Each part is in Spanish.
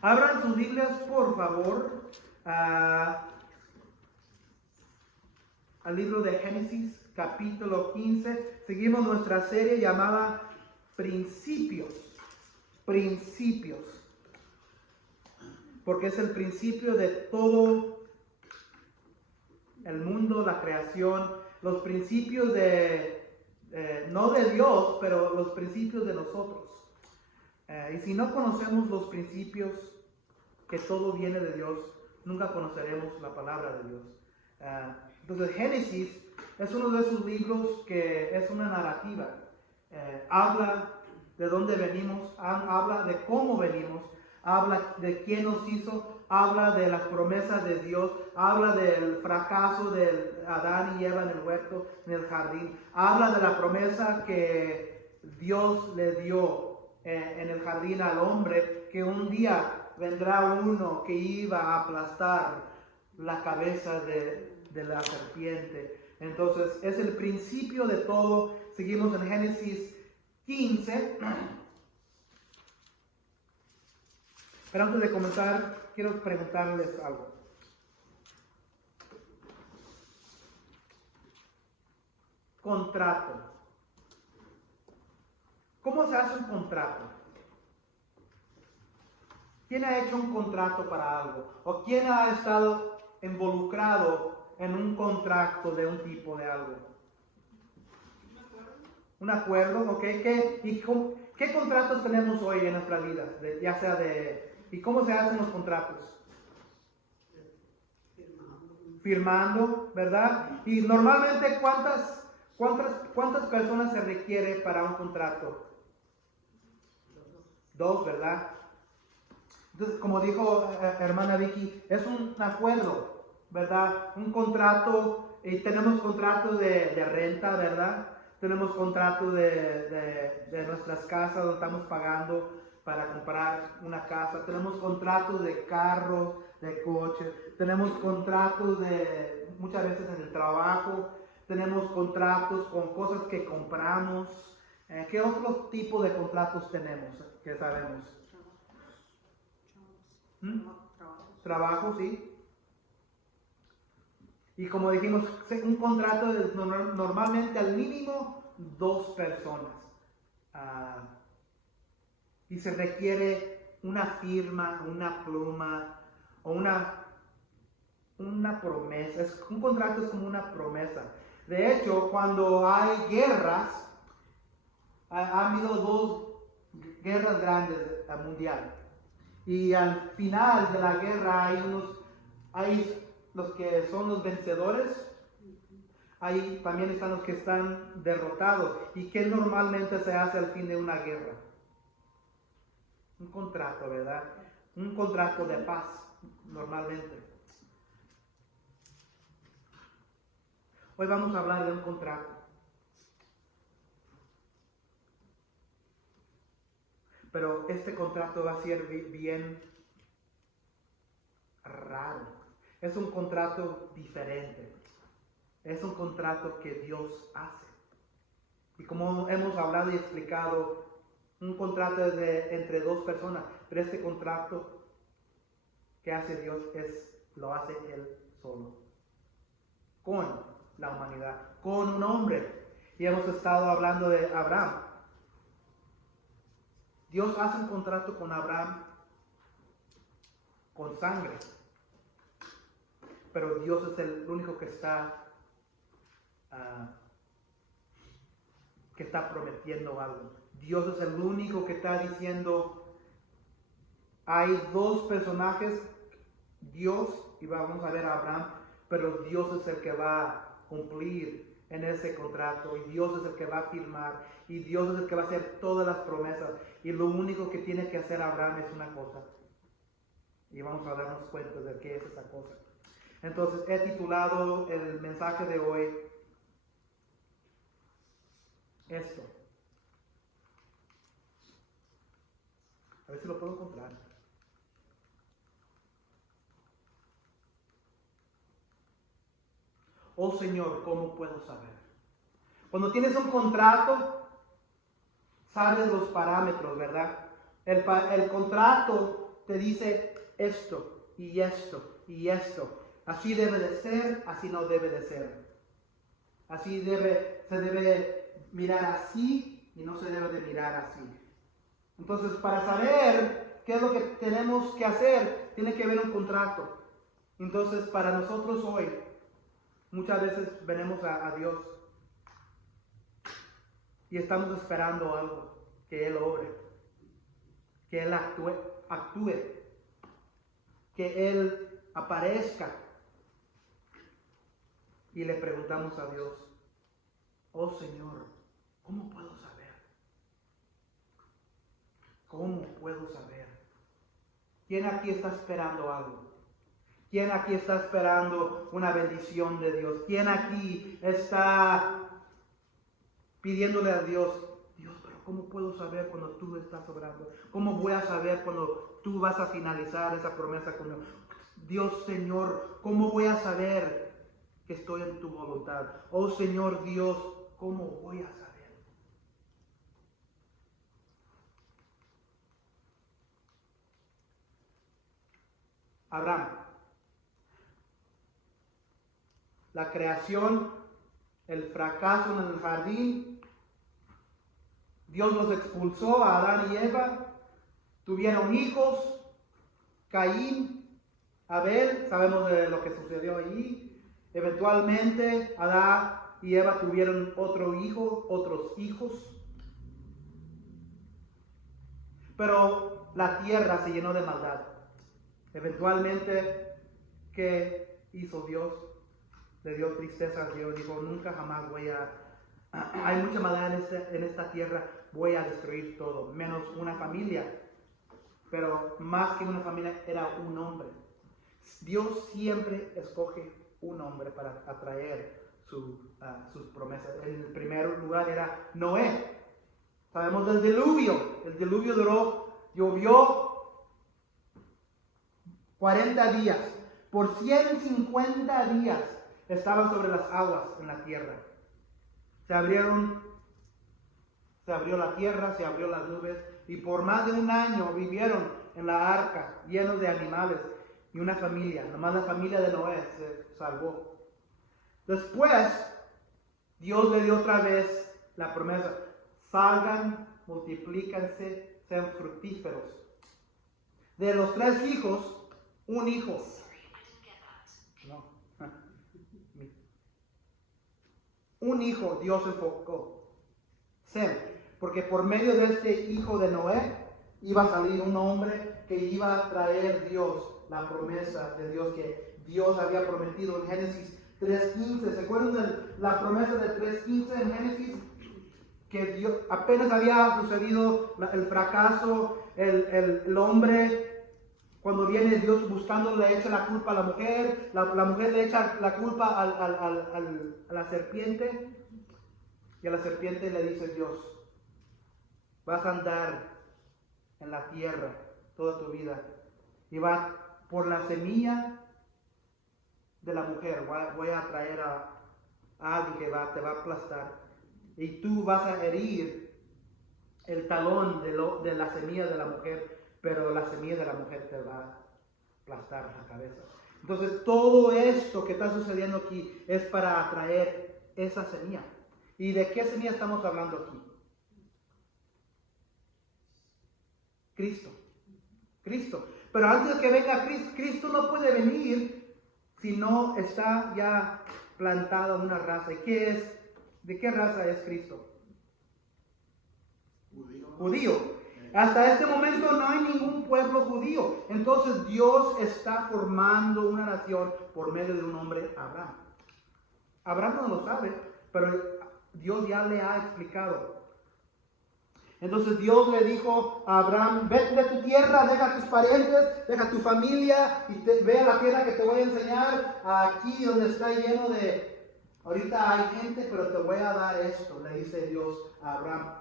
Abran sus Biblias, por favor, al libro de Génesis, capítulo 15. Seguimos nuestra serie llamada Principios. Principios. Porque es el principio de todo el mundo, la creación, los principios no de Dios, pero los principios de nosotros. Y si no conocemos los principios, que todo viene de Dios, nunca conoceremos la palabra de Dios. Entonces Génesis es uno de esos libros que es una narrativa. Habla de dónde venimos, habla de cómo venimos, habla de quién nos hizo, habla de las promesas de Dios, habla del fracaso de Adán y Eva en el huerto, en el jardín, habla de la promesa que Dios le dio en el jardín al hombre, que un día vendrá uno que iba a aplastar la cabeza de la serpiente. Entonces es el principio de todo. Seguimos en Génesis 15. Pero antes de comenzar, quiero preguntarles algo. Contrato. ¿Cómo se hace un contrato? ¿Quién ha hecho un contrato para algo? ¿O quién ha estado involucrado en un contrato de un tipo de algo? ¿Un acuerdo? ¿Ok? ¿Qué contratos tenemos hoy en nuestras vidas? ¿Y cómo se hacen los contratos? Firmando, ¿verdad? Y normalmente, ¿cuántas personas se requiere para un contrato? Dos, ¿verdad? Entonces, como dijo hermana Vicky, es un acuerdo, ¿verdad? Un contrato, y tenemos contratos de renta, ¿verdad? Tenemos contratos de nuestras casas donde estamos pagando para comprar una casa. Tenemos contratos de carros, de coches. Tenemos contratos muchas veces en el trabajo. Tenemos contratos con cosas que compramos. ¿Qué otro tipo de contratos tenemos que sabemos? Trabajo, sí. Y como dijimos, un contrato es normalmente al mínimo 2 personas. Y se requiere una firma, una pluma o una promesa. Un contrato es como una promesa. De hecho, cuando hay guerras, ha habido 2 guerras grandes mundiales. Y al final de la guerra hay los que son los vencedores, ahí también están los que están derrotados. ¿Y qué normalmente se hace al fin de una guerra? Un contrato, ¿verdad? Un contrato de paz, normalmente. Hoy vamos a hablar de un contrato. Pero este contrato va a ser bien raro. Es un contrato diferente. Es un contrato que Dios hace. Y como hemos hablado y explicado, un contrato es entre 2 personas. Pero este contrato que hace Dios lo hace Él solo. Con la humanidad. Con un hombre. Y hemos estado hablando de Abraham. Dios hace un contrato con Abraham con sangre. Pero Dios es el único que está prometiendo algo. Dios es el único que está diciendo, hay 2 personajes, Dios, y vamos a ver a Abraham, pero Dios es el que va a cumplir en ese contrato, y Dios es el que va a firmar, y Dios es el que va a hacer todas las promesas, y lo único que tiene que hacer Abraham es una cosa, y vamos a darnos cuenta de qué es esa cosa. Entonces he titulado el mensaje de hoy esto. A ver si lo puedo encontrar. Oh Señor, ¿cómo puedo saber? Cuando tienes un contrato, sabes los parámetros, ¿verdad? El contrato te dice esto y esto y esto. Así debe de ser, así no debe de ser. Se debe mirar así y no se debe de mirar así. Entonces, para saber qué es lo que tenemos que hacer, tiene que haber un contrato. Entonces, para nosotros hoy, muchas veces venimos a Dios y estamos esperando algo, que Él obre, que Él actúe, que Él aparezca. Y le preguntamos a Dios, oh Señor, ¿cómo puedo saber? ¿Cómo puedo saber? ¿Quién aquí está esperando algo? ¿Quién aquí está esperando una bendición de Dios? ¿Quién aquí está pidiéndole a Dios, Dios, pero ¿cómo puedo saber cuando tú estás obrando? ¿Cómo voy a saber cuando tú vas a finalizar esa promesa conmigo? Dios, Señor, ¿cómo voy a saber que estoy en tu voluntad? Oh Señor Dios, ¿cómo voy a saber? Abraham, la creación, el fracaso en el jardín, Dios los expulsó a Adán y Eva, tuvieron hijos, Caín, Abel, sabemos de lo que sucedió allí. Eventualmente Adán y Eva tuvieron otros hijos. Pero la tierra se llenó de maldad. Eventualmente, ¿qué hizo Dios? Le dio tristeza a Dios. Dijo, nunca jamás hay mucha maldad en esta tierra, voy a destruir todo, menos una familia. Pero más que una familia, era un hombre. Dios siempre escoge un hombre para atraer sus promesas. En el primer lugar era Noé. Sabemos del diluvio. El diluvio llovió 40 días. Por 150 días estaban sobre las aguas en la tierra. Se abrió la tierra, se abrió las nubes, y por más de un año vivieron en la arca, llenos de animales, y una familia, nomás la familia de Noé se salvó. Después, Dios le dio otra vez la promesa, salgan, multiplícanse, sean fructíferos. De los 3 hijos, un hijo. No. Un hijo Dios enfocó, Sem, porque por medio de este hijo de Noé iba a salir un hombre que iba a traer Dios la promesa de Dios que Dios había prometido en Génesis 3:15. ¿Se acuerdan de la promesa de 3:15 en Génesis? Que Dios, apenas había sucedido el fracaso, el hombre, cuando viene Dios buscando, le echa la culpa a la mujer, la mujer le echa la culpa a la serpiente, y a la serpiente le dice Dios, vas a andar en la tierra toda tu vida, y va por la semilla de la mujer, voy a traer a alguien que te va a aplastar, y tú vas a herir el talón de la semilla de la mujer, pero la semilla de la mujer te va a aplastar la cabeza. Entonces todo esto que está sucediendo aquí es para atraer esa semilla. ¿Y de qué semilla estamos hablando aquí? Cristo. Pero antes de que venga Cristo no puede venir si no está ya plantado en una raza. ¿Y de qué raza es Cristo? Judío. Hasta este momento no hay ningún pueblo judío. Entonces Dios está formando una nación por medio de un hombre, Abraham. Abraham no lo sabe, pero Dios ya le ha explicado. Entonces Dios le dijo a Abraham, vete de tu tierra, deja tus parientes, deja tu familia y ve a la tierra que te voy a enseñar, aquí donde está lleno ahorita hay gente, pero te voy a dar esto, le dice Dios a Abraham.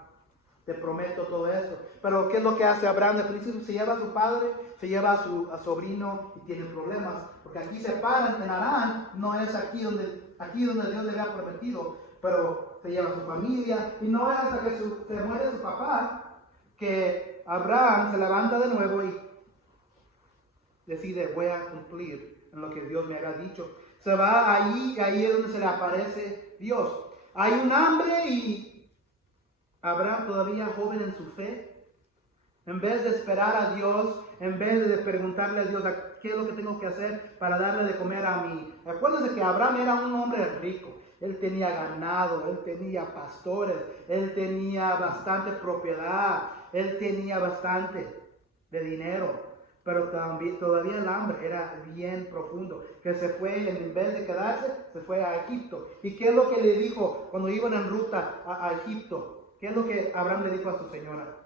Te prometo todo eso. Pero ¿qué es lo que hace Abraham? Al principio se lleva a su padre, se lleva a su sobrino y tienen problemas. Porque aquí se paran en Harán, no es aquí donde Dios le había prometido. Pero se lleva a su familia y no es hasta que se muere su papá que Abraham se levanta de nuevo y decide, voy a cumplir en lo que Dios me había dicho. Se va ahí es donde se le aparece Dios. Hay un hambre y Abraham, todavía joven en su fe, en vez de esperar a Dios, en vez de preguntarle a Dios qué es lo que tengo que hacer para darle de comer a mí. Acuérdense que Abraham era un hombre rico. Él tenía ganado, él tenía pastores, él tenía bastante propiedad, él tenía bastante de dinero. Pero todavía el hambre era bien profundo, que se fue, en vez de quedarse, se fue a Egipto. ¿Y qué es lo que le dijo cuando iban en ruta a Egipto? ¿Qué es lo que Abraham le dijo a su señora?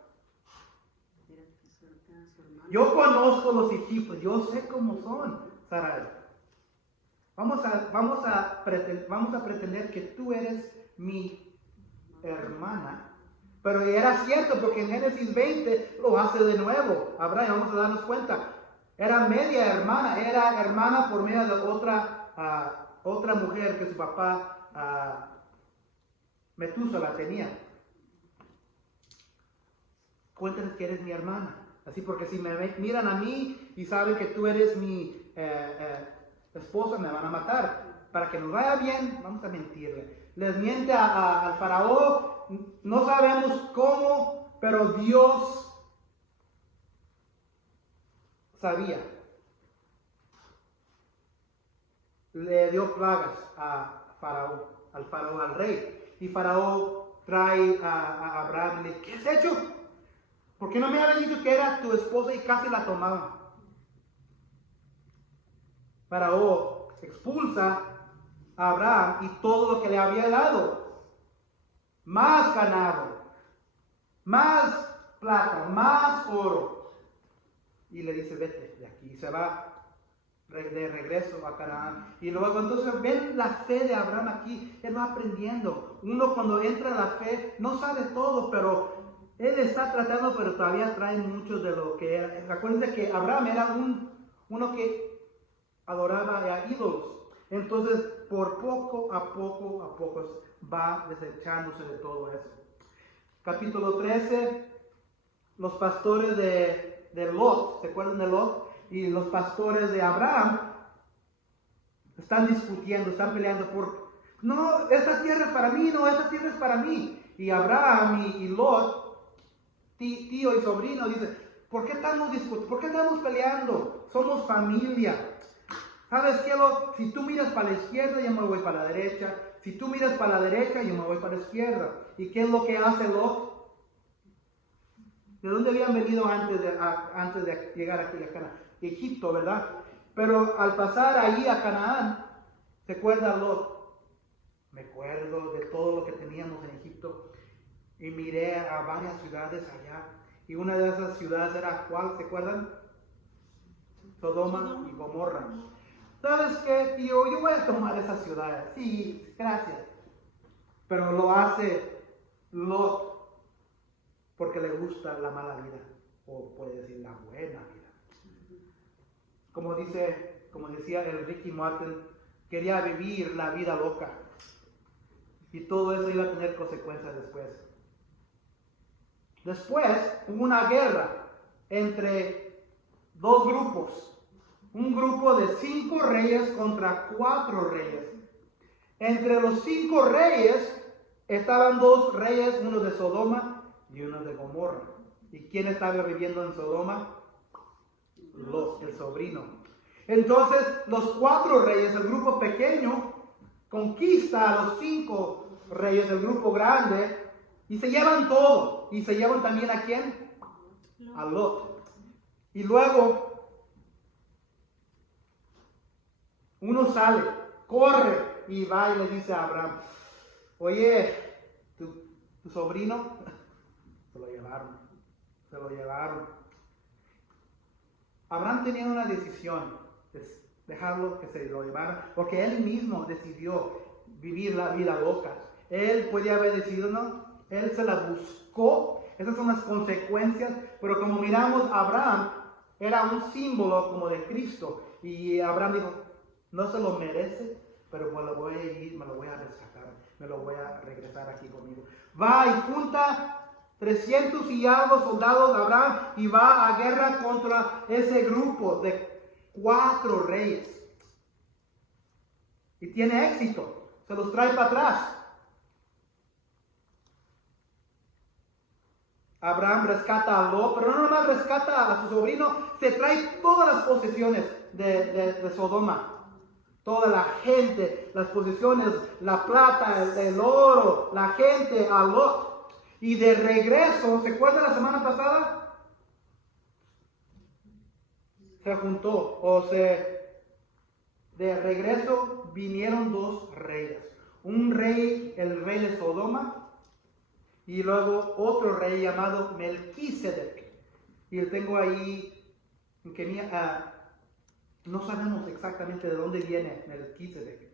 Yo conozco los egipcios, yo sé cómo son, Sarai. Vamos a pretender que tú eres mi hermana. Pero era cierto, porque en Génesis 20 lo hace de nuevo. Abraham, vamos a darnos cuenta. Era media hermana, era hermana por medio de otra mujer que su papá Metúsala tenía. Cuéntales que eres mi hermana. Así, porque si me miran a mí y saben que tú eres mi esposa, me van a matar. Para que nos vaya bien, vamos a mentirle. Les miente al faraón. No sabemos cómo, pero Dios sabía. Le dio plagas al faraón, al rey. Y faraón trae a Abraham y le dice, ¿qué has hecho? ¿Por qué no me habías dicho que era tu esposa y casi la tomaban? Faraón expulsa a Abraham y todo lo que le había dado. Más ganado, más plata, más oro. Y le dice, vete de aquí. Y se va de regreso a Canaán. Y luego entonces ven la fe de Abraham aquí. Él va aprendiendo. Uno cuando entra a la fe no sabe todo, pero él está tratando, pero todavía trae mucho de lo que era. Recuerden que Abraham era uno que adoraba a ídolos. Entonces, por poco a poco va desechándose de todo eso. Capítulo 13, los pastores de Lot, ¿se acuerdan de Lot? Y los pastores de Abraham están discutiendo, están peleando por, no, esta tierra es para mí, no, esta tierra es para mí. Y Abraham y Lot, tío y sobrino, dicen, ¿por qué estamos discutiendo? ¿Por qué estamos peleando? Somos familia. ¿Sabes qué, Lot? Si tú miras para la izquierda, yo me voy para la derecha. Si tú miras para la derecha, yo me voy para la izquierda. ¿Y qué es lo que hace Lot? ¿De dónde habían venido antes de llegar aquí a Canaán? Egipto, ¿verdad? Pero al pasar ahí a Canaán, ¿se acuerda Lot? Me acuerdo de todo lo que teníamos en Egipto. Y miré a varias ciudades allá. Y una de esas ciudades era, ¿cuál? ¿Se acuerdan? Sodoma y Gomorra. ¿Sabes qué, tío? Yo voy a tomar esa ciudad. Sí, gracias. Pero lo hace Lot porque le gusta la mala vida. O puede decir la buena vida. Como decía el Ricky Martin, quería vivir la vida loca. Y todo eso iba a tener consecuencias después. Después hubo una guerra entre dos grupos. Un grupo de 5 reyes contra 4 reyes. Entre los 5 reyes estaban 2 reyes, uno de Sodoma y uno de Gomorra. ¿Y quién estaba viviendo en Sodoma? Lot, el sobrino. Entonces los 4 reyes, el grupo pequeño, conquista a los 5 reyes, el grupo grande, y se llevan todo. Y se llevan también ¿a quién? A Lot. Y luego uno sale, corre y va y le dice a Abraham, oye, tu sobrino, se lo llevaron. Abraham tenía una decisión, de dejarlo que se lo llevaran, porque él mismo decidió vivir la vida loca. Él podía haber decidido, no, él se la buscó, esas son las consecuencias, pero como miramos, Abraham era un símbolo como de Cristo, y Abraham dijo, no se lo merece, pero me lo voy a ir, me lo voy a rescatar, me lo voy a regresar aquí conmigo. Va y junta 300 y algo soldados de Abraham y va a guerra contra ese grupo 4 reyes. Y tiene éxito. Se los trae para atrás. Abraham rescata a Lot, pero no nomás rescata a su sobrino, se trae todas las posesiones de Sodoma. Toda la gente, las posesiones, la plata, el oro, la gente, a Lot. Y de regreso, ¿se acuerdan la semana pasada? Se juntó, de regreso vinieron 2 reyes. Un rey, el rey de Sodoma, y luego otro rey llamado Melquisedec. Y tengo ahí, que no sabemos exactamente de dónde viene Melquisedec.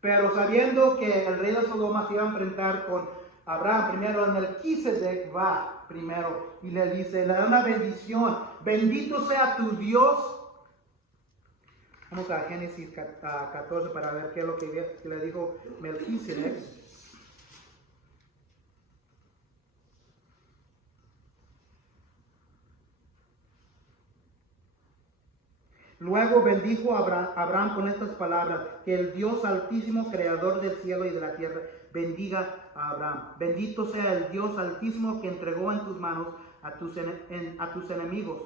Pero sabiendo que el rey de Sodoma se iba a enfrentar con Abraham, primero Melquisedec va primero y le dice, le da una bendición. Bendito sea tu Dios. Vamos a Génesis 14 para ver qué es lo que le dijo Melquisedec. Luego bendijo a Abraham con estas palabras, que el Dios altísimo, creador del cielo y de la tierra, bendiga a Abraham. Bendito sea el Dios altísimo que entregó en tus manos a tus enemigos.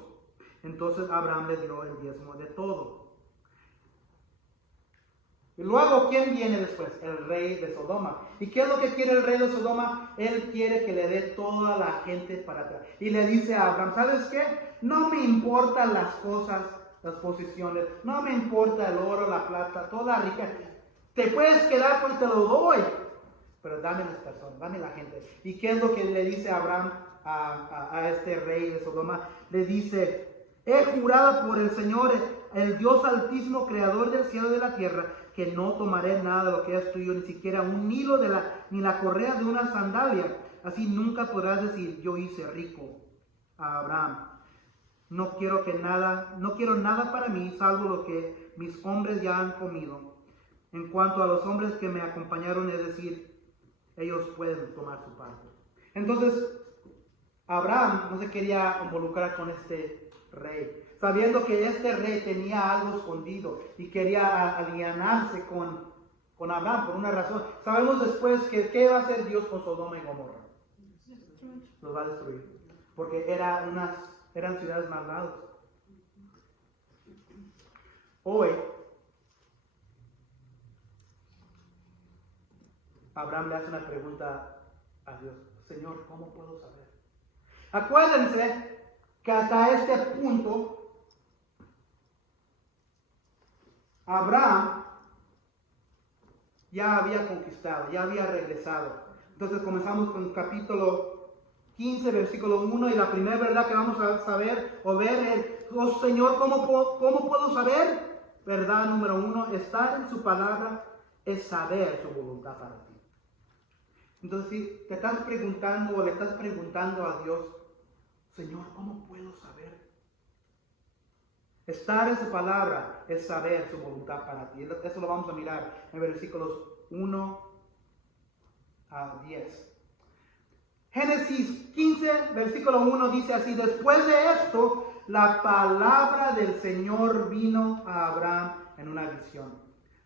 Entonces Abraham le dio el diezmo de todo. Y luego, ¿quién viene después? El rey de Sodoma. ¿Y qué es lo que quiere el rey de Sodoma? Él quiere que le dé toda la gente para atrás. Y le dice a Abraham, ¿sabes qué? No me importan las cosas, las posiciones, no me importa el oro, la plata, toda la riqueza. Te puedes quedar porque te lo doy, pero dame las personas, dame la gente. ¿Y qué es lo que le dice Abraham a este rey de Sodoma? Le dice, he jurado por el Señor, el Dios altísimo, creador del cielo y de la tierra, que no tomaré nada de lo que es tuyo, ni siquiera un hilo ni la correa de una sandalia. Así nunca podrás decir, yo hice rico a Abraham. No quiero nada para mí, salvo lo que mis hombres ya han comido. En cuanto a los hombres que me acompañaron, es decir, ellos pueden tomar su parte. Entonces, Abraham no se quería involucrar con este rey, sabiendo que este rey tenía algo escondido y quería alienarse con Abraham por una razón. Sabemos después que ¿qué va a hacer Dios con Sodoma y Gomorra? Los va a destruir, porque eran ciudades malvadas. Hoy, Abraham le hace una pregunta a Dios. Señor, ¿cómo puedo saber? Acuérdense que hasta este punto, Abraham ya había conquistado, ya había regresado. Entonces comenzamos con el capítulo 15, versículo 1, y la primera verdad que vamos a saber o ver es, oh Señor, ¿cómo puedo saber? Verdad número 1, estar en su palabra es saber su voluntad para ti. Entonces, si te estás preguntando o le estás preguntando a Dios, Señor, ¿cómo puedo saber? Estar en su palabra es saber su voluntad para ti. Eso lo vamos a mirar en versículos 1 a 10. Génesis 15, versículo 1 dice así, después de esto, la palabra del Señor vino a Abraham en una visión.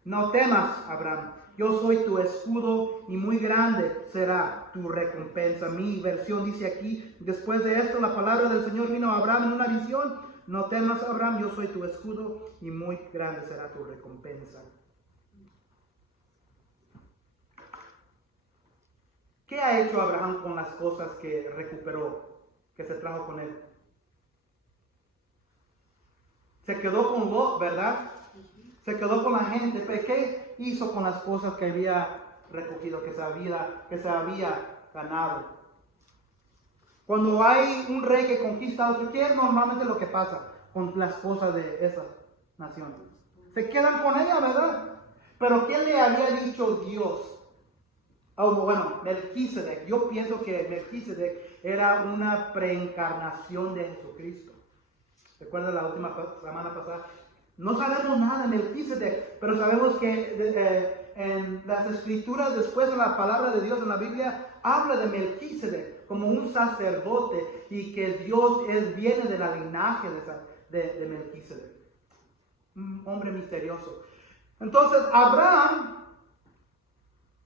No temas, Abraham, yo soy tu escudo y muy grande será tu recompensa. Mi versión dice aquí, después de esto, la palabra del Señor vino a Abraham en una visión. No temas, Abraham, yo soy tu escudo y muy grande será tu recompensa. ¿Qué ha hecho Abraham con las cosas que recuperó, que se trajo con él? Se quedó con Lot, ¿verdad? Se quedó con la gente, pero ¿qué hizo con las cosas que había recogido, que se había ganado? Cuando hay un rey que conquista a otro, ¿qué es normalmente lo que pasa con las cosas de esa nación? Se quedan con ella, ¿verdad? Pero ¿qué le había dicho Dios? Melquisedec. Yo pienso que Melquisedec era una preencarnación de Jesucristo. ¿Recuerdan la última semana pasada? No sabemos nada de Melquisedec, pero sabemos que en las escrituras, después de la palabra de Dios en la Biblia, habla de Melquisedec como un sacerdote y que Dios viene de la linaje de Melquisedec. un hombre misterioso. Entonces Abraham,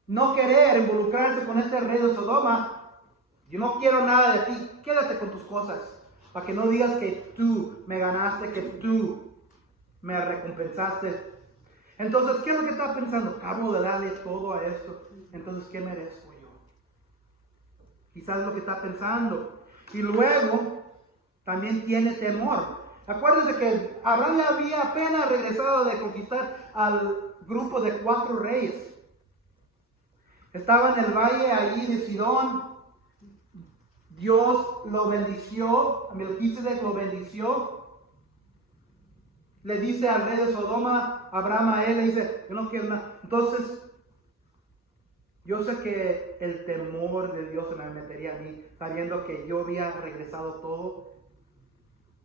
no querer involucrarse con este rey de Sodoma, yo no quiero nada de ti, quédate con tus cosas, para que no digas que tú me ganaste, que tú me recompensaste. Entonces, ¿qué es lo que está pensando? Acabo de darle todo a esto, entonces, ¿qué merezco yo? Quizás es lo que está pensando. Y luego, también tiene temor. Acuérdense que Abraham ya había apenas regresado de conquistar al grupo de 4 reyes. Estaba en el valle ahí de Sidón. Dios lo bendició, Melquisedec lo bendició. Le dice al rey de Sodoma, Abraham a él, le dice, yo no quiero nada. Entonces, yo sé que el temor de Dios se me metería a mí, sabiendo que yo había regresado todo.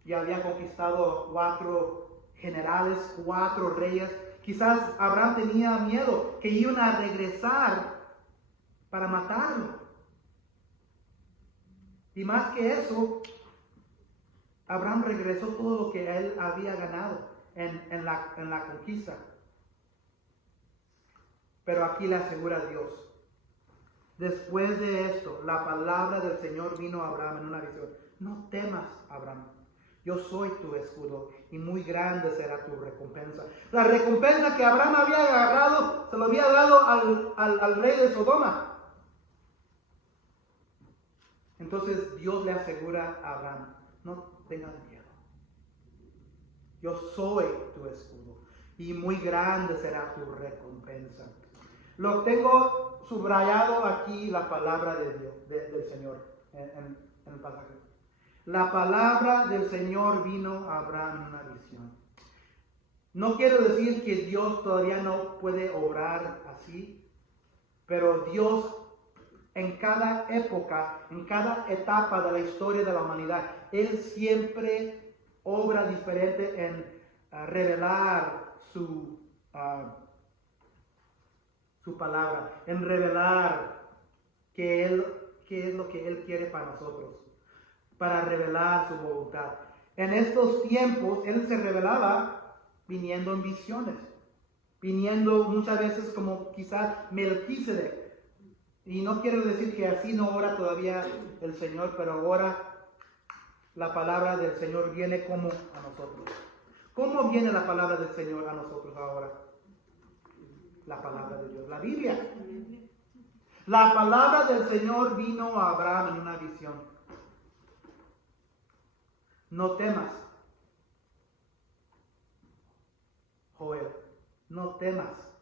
Y había conquistado 4 generales, 4 reyes. Quizás Abraham tenía miedo que iban a regresar para matarlo. Y más que eso, Abraham regresó todo lo que él había ganado en la conquista. Pero aquí le asegura Dios. Después de esto, la palabra del Señor vino a Abraham en una visión. No temas, Abraham. Yo soy tu escudo y muy grande será tu recompensa. La recompensa que Abraham había agarrado se lo había dado al rey de Sodoma. Entonces Dios le asegura a Abraham, no tengas miedo. Yo soy tu escudo y muy grande será tu recompensa. Lo tengo subrayado aquí la palabra de Dios, del Señor en el pasaje. La palabra del Señor vino a Abraham en una visión. No quiero decir que Dios todavía no puede obrar así, pero Dios en cada época, en cada etapa de la historia de la humanidad, Él siempre obra diferente en revelar su palabra, en revelar qué es lo que Él quiere para nosotros, para revelar su voluntad. En estos tiempos, Él se revelaba viniendo en visiones, viniendo muchas veces como quizás Melquisedec. Y no quiero decir que así no ora todavía el Señor, pero ahora la palabra del Señor viene como a nosotros. ¿Cómo viene la palabra del Señor a nosotros ahora? La palabra de Dios, la Biblia. La palabra del Señor vino a Abraham en una visión. No temas, Joel, no temas,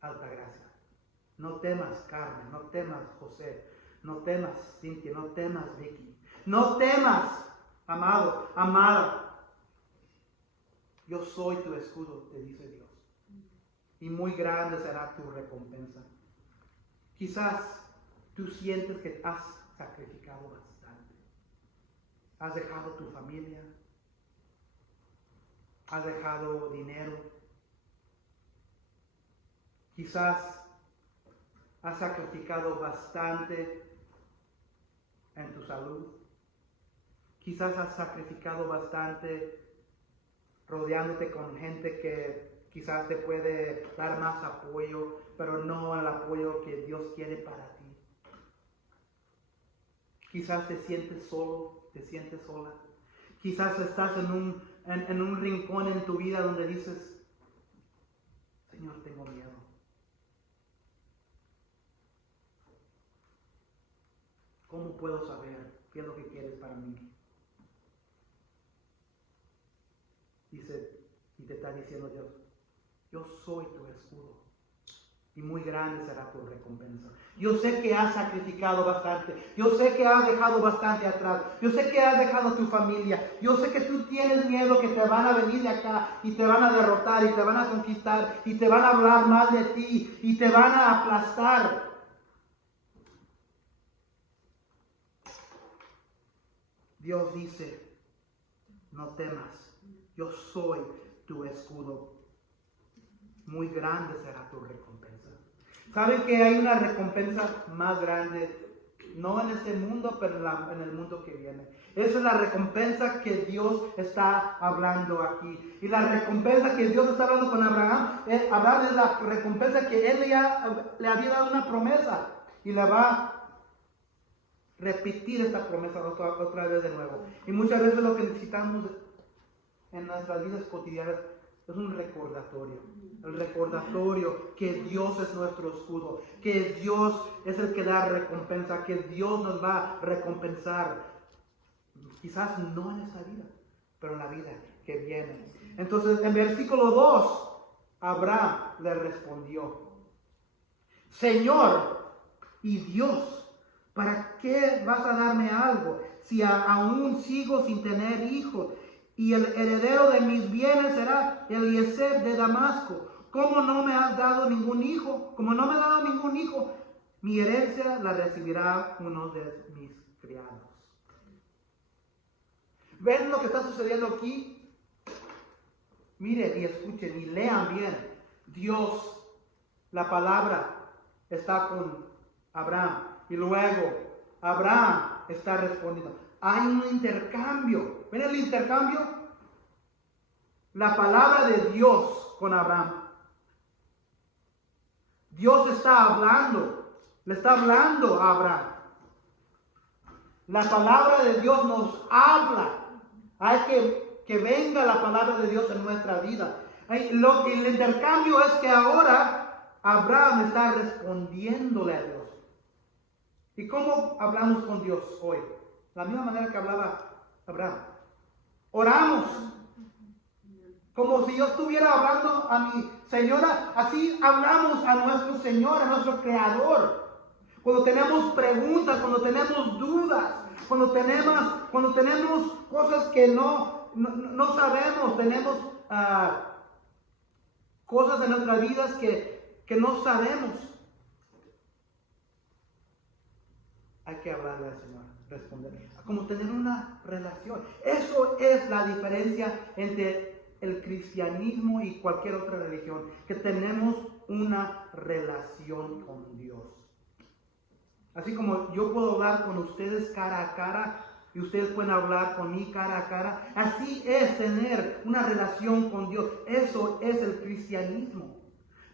Altagracia. No temas, Carmen, no temas, José, no temas, Cintia, no temas, Vicky. No temas, amado, amada. Yo soy tu escudo, te dice Dios. Y muy grande será tu recompensa. Quizás tú sientes que has sacrificado bastante. Has dejado tu familia. Has dejado dinero. Quizás has sacrificado bastante en tu salud. Quizás has sacrificado bastante rodeándote con gente que quizás te puede dar más apoyo, pero no el apoyo que Dios quiere para ti. Quizás te sientes solo, te sientes sola. Quizás estás en un rincón en tu vida donde dices, Señor, tengo miedo. ¿Cómo puedo saber qué es lo que quieres para mí? Dice, y te está diciendo Dios, yo soy tu escudo y muy grande será tu recompensa. Yo sé que has sacrificado bastante, yo sé que has dejado bastante atrás, yo sé que has dejado tu familia, yo sé que tú tienes miedo que te van a venir de acá y te van a derrotar y te van a conquistar y te van a hablar mal de ti y te van a aplastar. Dios dice, no temas, yo soy tu escudo. Muy grande será tu recompensa. ¿Saben que hay una recompensa más grande no en este mundo, pero en el mundo que viene. Esa es la recompensa que Dios está hablando aquí. Y la recompensa que Dios está hablando con Abraham, Abraham es la recompensa que él le había dado una promesa y le va a repetir esta promesa otra vez de nuevo. Y muchas veces lo que necesitamos en nuestras vidas cotidianas es un recordatorio. El recordatorio que Dios es nuestro escudo, que Dios es el que da recompensa, que Dios nos va a recompensar. Quizás no en esta vida, pero en la vida que viene. Entonces, en versículo 2, Abraham le respondió: Señor y Dios, ¿para qué vas a darme algo si aún sigo sin tener hijos? Y el heredero de mis bienes será Eliezer de Damasco. ¿Cómo no me has dado ningún hijo? Como no me has dado ningún hijo, mi herencia la recibirá uno de mis criados. ¿Ven lo que está sucediendo aquí? Miren y escuchen y lean bien. Dios, la palabra, está con Abraham. Y luego Abraham está respondiendo. Hay un intercambio. ¿Ven el intercambio? La palabra de Dios con Abraham. Dios está hablando. Le está hablando a Abraham. La palabra de Dios nos habla. Hay que venga la palabra de Dios en nuestra vida. El intercambio es que ahora Abraham está respondiéndole a Dios. ¿Y cómo hablamos con Dios hoy? La misma manera que hablaba Abraham. Oramos. Como si yo estuviera hablando a mi Señora. Así hablamos a nuestro Señor, a nuestro Creador. Cuando tenemos preguntas, cuando tenemos dudas, cuando tenemos cosas que no sabemos, tenemos cosas en nuestras vidas que no sabemos. Hay que hablarle al Señor, responder. Como tener una relación. Eso es la diferencia entre el cristianismo y cualquier otra religión. Que tenemos una relación con Dios. Así como yo puedo hablar con ustedes cara a cara y ustedes pueden hablar con mí cara a cara. Así es tener una relación con Dios. Eso es el cristianismo.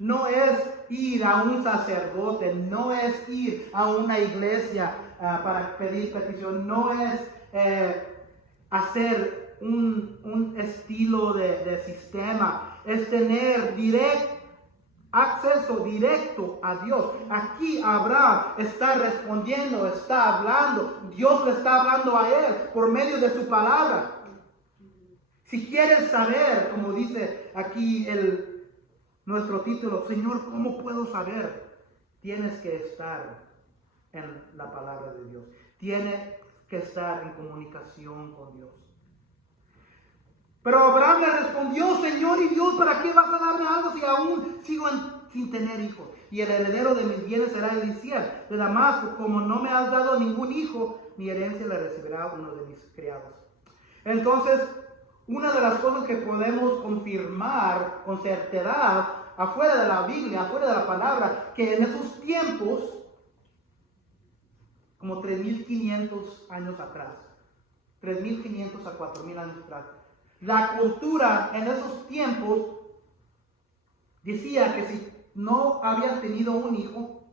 No es ir a un sacerdote, no es ir a una iglesia para pedir petición, no es hacer un estilo de sistema, es tener acceso directo a Dios. Aquí Abraham está respondiendo, está hablando, Dios le está hablando a él por medio de su palabra. Si quieres saber, como dice aquí nuestro título, Señor, ¿cómo puedo saber? Tienes que estar en la palabra de Dios. Tienes que estar en comunicación con Dios. Pero Abraham le respondió: Señor y Dios, ¿para qué vas a darme algo si aún sigo sin tener hijos? Y el heredero de mis bienes será Eliezer de Damasco. Como no me has dado ningún hijo, mi herencia la recibirá uno de mis criados. Entonces, una de las cosas que podemos confirmar con certeza, afuera de la Biblia, afuera de la palabra, que en esos tiempos, como 3.500 años atrás, 3.500 a 4.000 años atrás, la cultura en esos tiempos decía que si no habías tenido un hijo,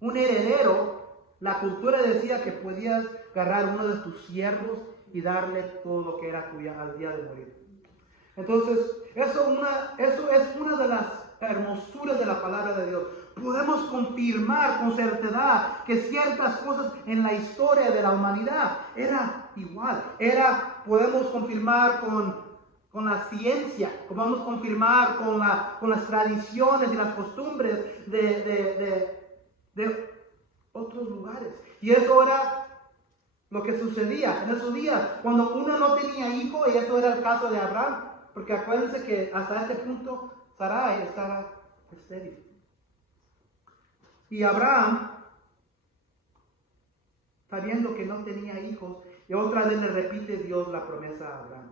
un heredero, la cultura decía que podías agarrar uno de tus siervos y darle todo lo que era tuya al día de morir. Entonces, eso es una de las hermosuras de la palabra de Dios. Podemos confirmar con certeza que ciertas cosas en la historia de la humanidad era igual. Podemos confirmar con la ciencia, podemos confirmar con las tradiciones y las costumbres de otros lugares. Y eso era lo que sucedía en esos días, cuando uno no tenía hijo, y eso era el caso de Abraham, porque acuérdense que hasta este punto Sarai estaba estéril. Y Abraham, sabiendo que no tenía hijos, y otra vez le repite Dios la promesa a Abraham.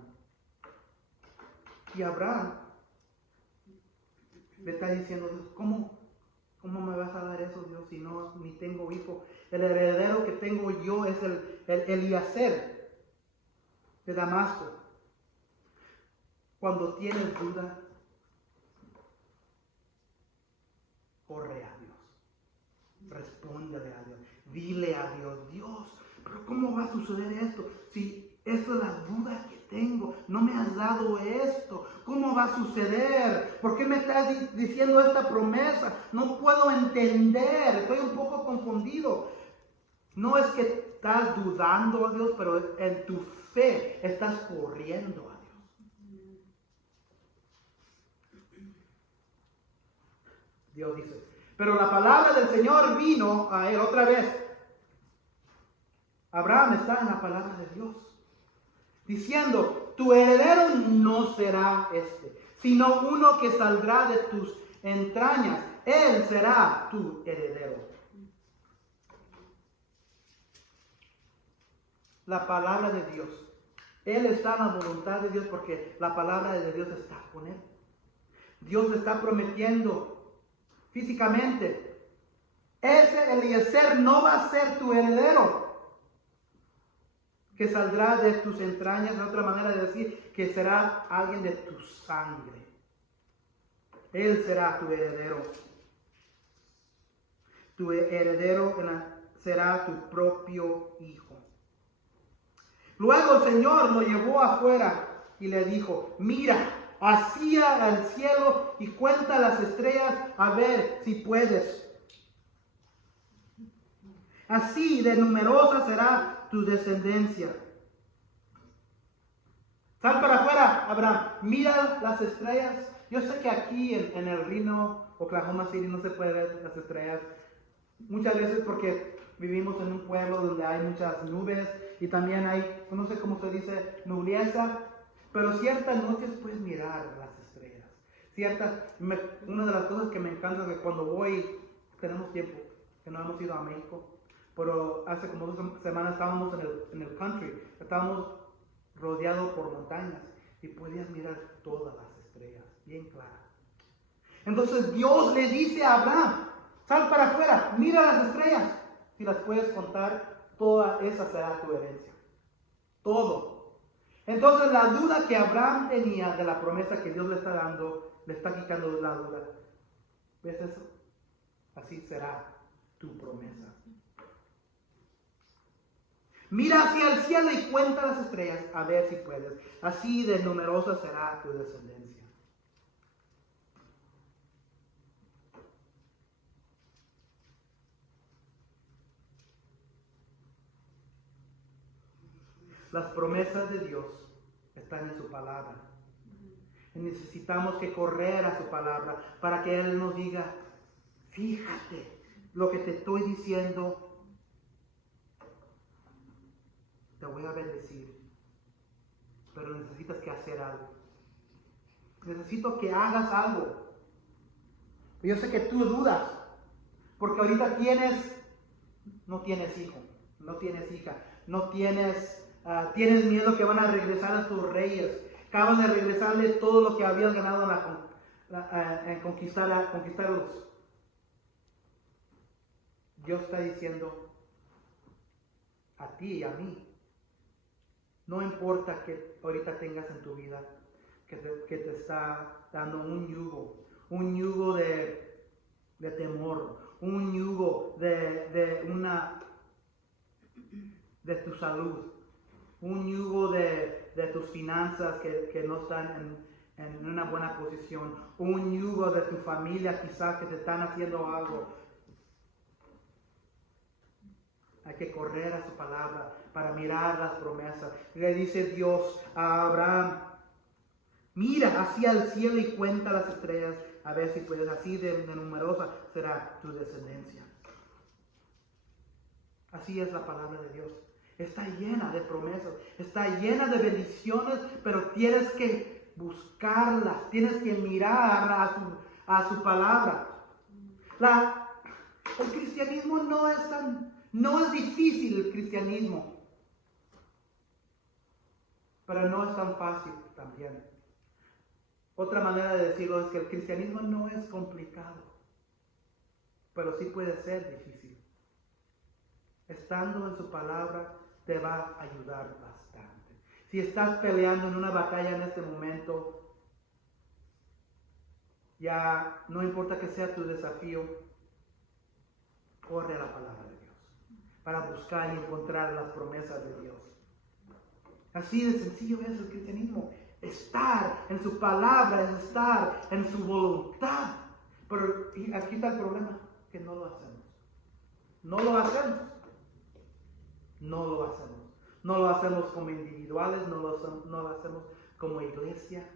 Y Abraham le está diciendo: ¿Cómo ¿Cómo me vas a dar eso, Dios, si no ni tengo hijo? El heredero que tengo yo es el Eliezer de Damasco. Cuando tienes duda, corre a Dios. Respóndele a Dios. Dile a Dios, Dios, pero ¿cómo va a suceder esto? Si esto es la duda que tengo, no me has dado esto, ¿cómo va a suceder? ¿Por qué me estás diciendo esta promesa? No puedo entender, estoy un poco confundido. No es que estás dudando a Dios, pero en tu fe estás corriendo a Dios. Dios dice, pero la palabra del Señor vino a él otra vez. Abraham está en la palabra de Dios, diciendo, tu heredero no será este, sino uno que saldrá de tus entrañas. Él será tu heredero. La palabra de Dios. Él está en la voluntad de Dios porque la palabra de Dios está con él. Dios le está prometiendo físicamente, ese Eliezer no va a ser tu heredero, que saldrá de tus entrañas, es otra manera de decir que será alguien de tu sangre. Él será tu heredero. Tu heredero será tu propio hijo. Luego el Señor lo llevó afuera y le dijo, mira hacia el cielo y cuenta las estrellas a ver si puedes. Así de numerosa será tu descendencia. Sal para afuera, Abraham, mira las estrellas. Yo sé que aquí en el Reno, Oklahoma City, no se puede ver las estrellas. Muchas veces porque vivimos en un pueblo donde hay muchas nubes y también hay, no sé cómo se dice, nubliesa, pero ciertas noches puedes mirar las estrellas. Una de las cosas que me encanta es que cuando voy, tenemos tiempo, que no hemos ido a México, pero hace como 2 semanas estábamos en el country, estábamos rodeados por montañas y podías mirar todas las estrellas, bien claras. Entonces Dios le dice a Abraham, sal para afuera, mira las estrellas. Si las puedes contar, toda esa será tu herencia. Todo. Entonces la duda que Abraham tenía de la promesa que Dios le está dando, le está quitando la duda. ¿Ves eso? Así será tu promesa. Mira hacia el cielo y cuenta las estrellas, a ver si puedes. Así de numerosa será tu descendencia. Las promesas de Dios están en su palabra. Y necesitamos que correr a su palabra para que Él nos diga, fíjate lo que te estoy diciendo, te voy a bendecir, pero necesitas que hacer algo. Necesito que hagas algo. Yo sé que tú dudas, porque ahorita no tienes hijo, no tienes hija, no tienes... tienes miedo que van a regresar a tus reyes. Acabas de regresarle todo lo que habías ganado en conquistarlos. Dios está diciendo a ti y a mí, no importa que ahorita tengas en tu vida que te está dando un yugo de temor, un yugo de tu salud, un yugo de tus finanzas que no están en una buena posición, un yugo de tu familia quizás que te están haciendo algo. Hay que correr a su palabra para mirar las promesas. Le dice Dios a Abraham, mira hacia el cielo y cuenta las estrellas, a ver si puedes, así de numerosa será tu descendencia. Así es la palabra de Dios. Está llena de promesas, está llena de bendiciones, pero tienes que buscarlas, tienes que mirar a su palabra. El cristianismo no es difícil el cristianismo, pero no es tan fácil también. Otra manera de decirlo es que el cristianismo no es complicado. pero sí puede ser difícil. Estando en su palabra te va a ayudar bastante. Si estás peleando en una batalla en este momento, ya no importa que sea tu desafío, corre a la palabra de Dios para buscar y encontrar las promesas de Dios. Así de sencillo es el cristianismo. Estar en su palabra es estar en su voluntad. Pero aquí está el problema, que no lo hacemos. No lo hacemos. No lo hacemos. No lo hacemos como individuales, no lo hacemos como iglesia.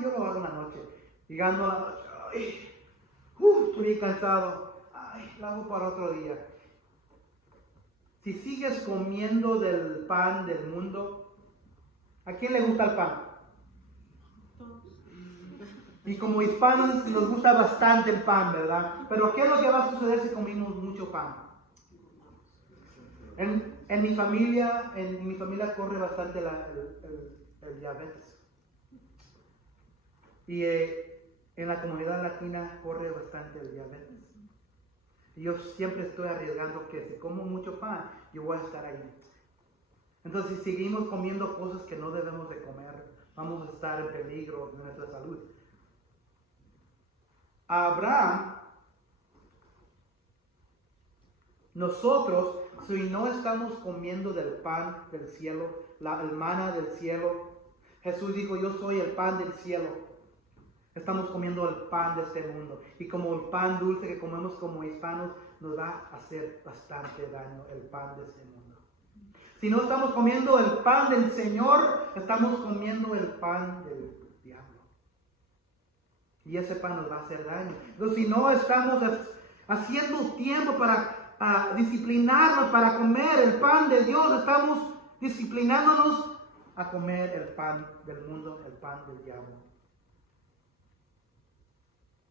Yo lo hago en la noche. Llegando a la noche, estoy cansado. Lo hago para otro día. Si sigues comiendo del pan del mundo, ¿a quién le gusta el pan? Y como hispanos nos gusta bastante el pan, ¿verdad? Pero ¿qué es lo que va a suceder si comimos mucho pan? En mi familia corre bastante el diabetes. Y en la comunidad latina corre bastante el diabetes. Y yo siempre estoy arriesgando que si como mucho pan, yo voy a estar ahí. Entonces, si seguimos comiendo cosas que no debemos de comer, vamos a estar en peligro de nuestra salud. Abraham, nosotros, si no estamos comiendo del pan del cielo, el maná del cielo, Jesús dijo, yo soy el pan del cielo. Estamos comiendo el pan de este mundo. Y como el pan dulce que comemos como hispanos, nos va a hacer bastante daño el pan de este mundo. Si no estamos comiendo el pan del Señor, estamos comiendo el pan del diablo. Y ese pan nos va a hacer daño. Entonces, si no estamos haciendo tiempo para disciplinarnos, para comer el pan de Dios, estamos disciplinándonos a comer el pan del mundo, el pan del diablo.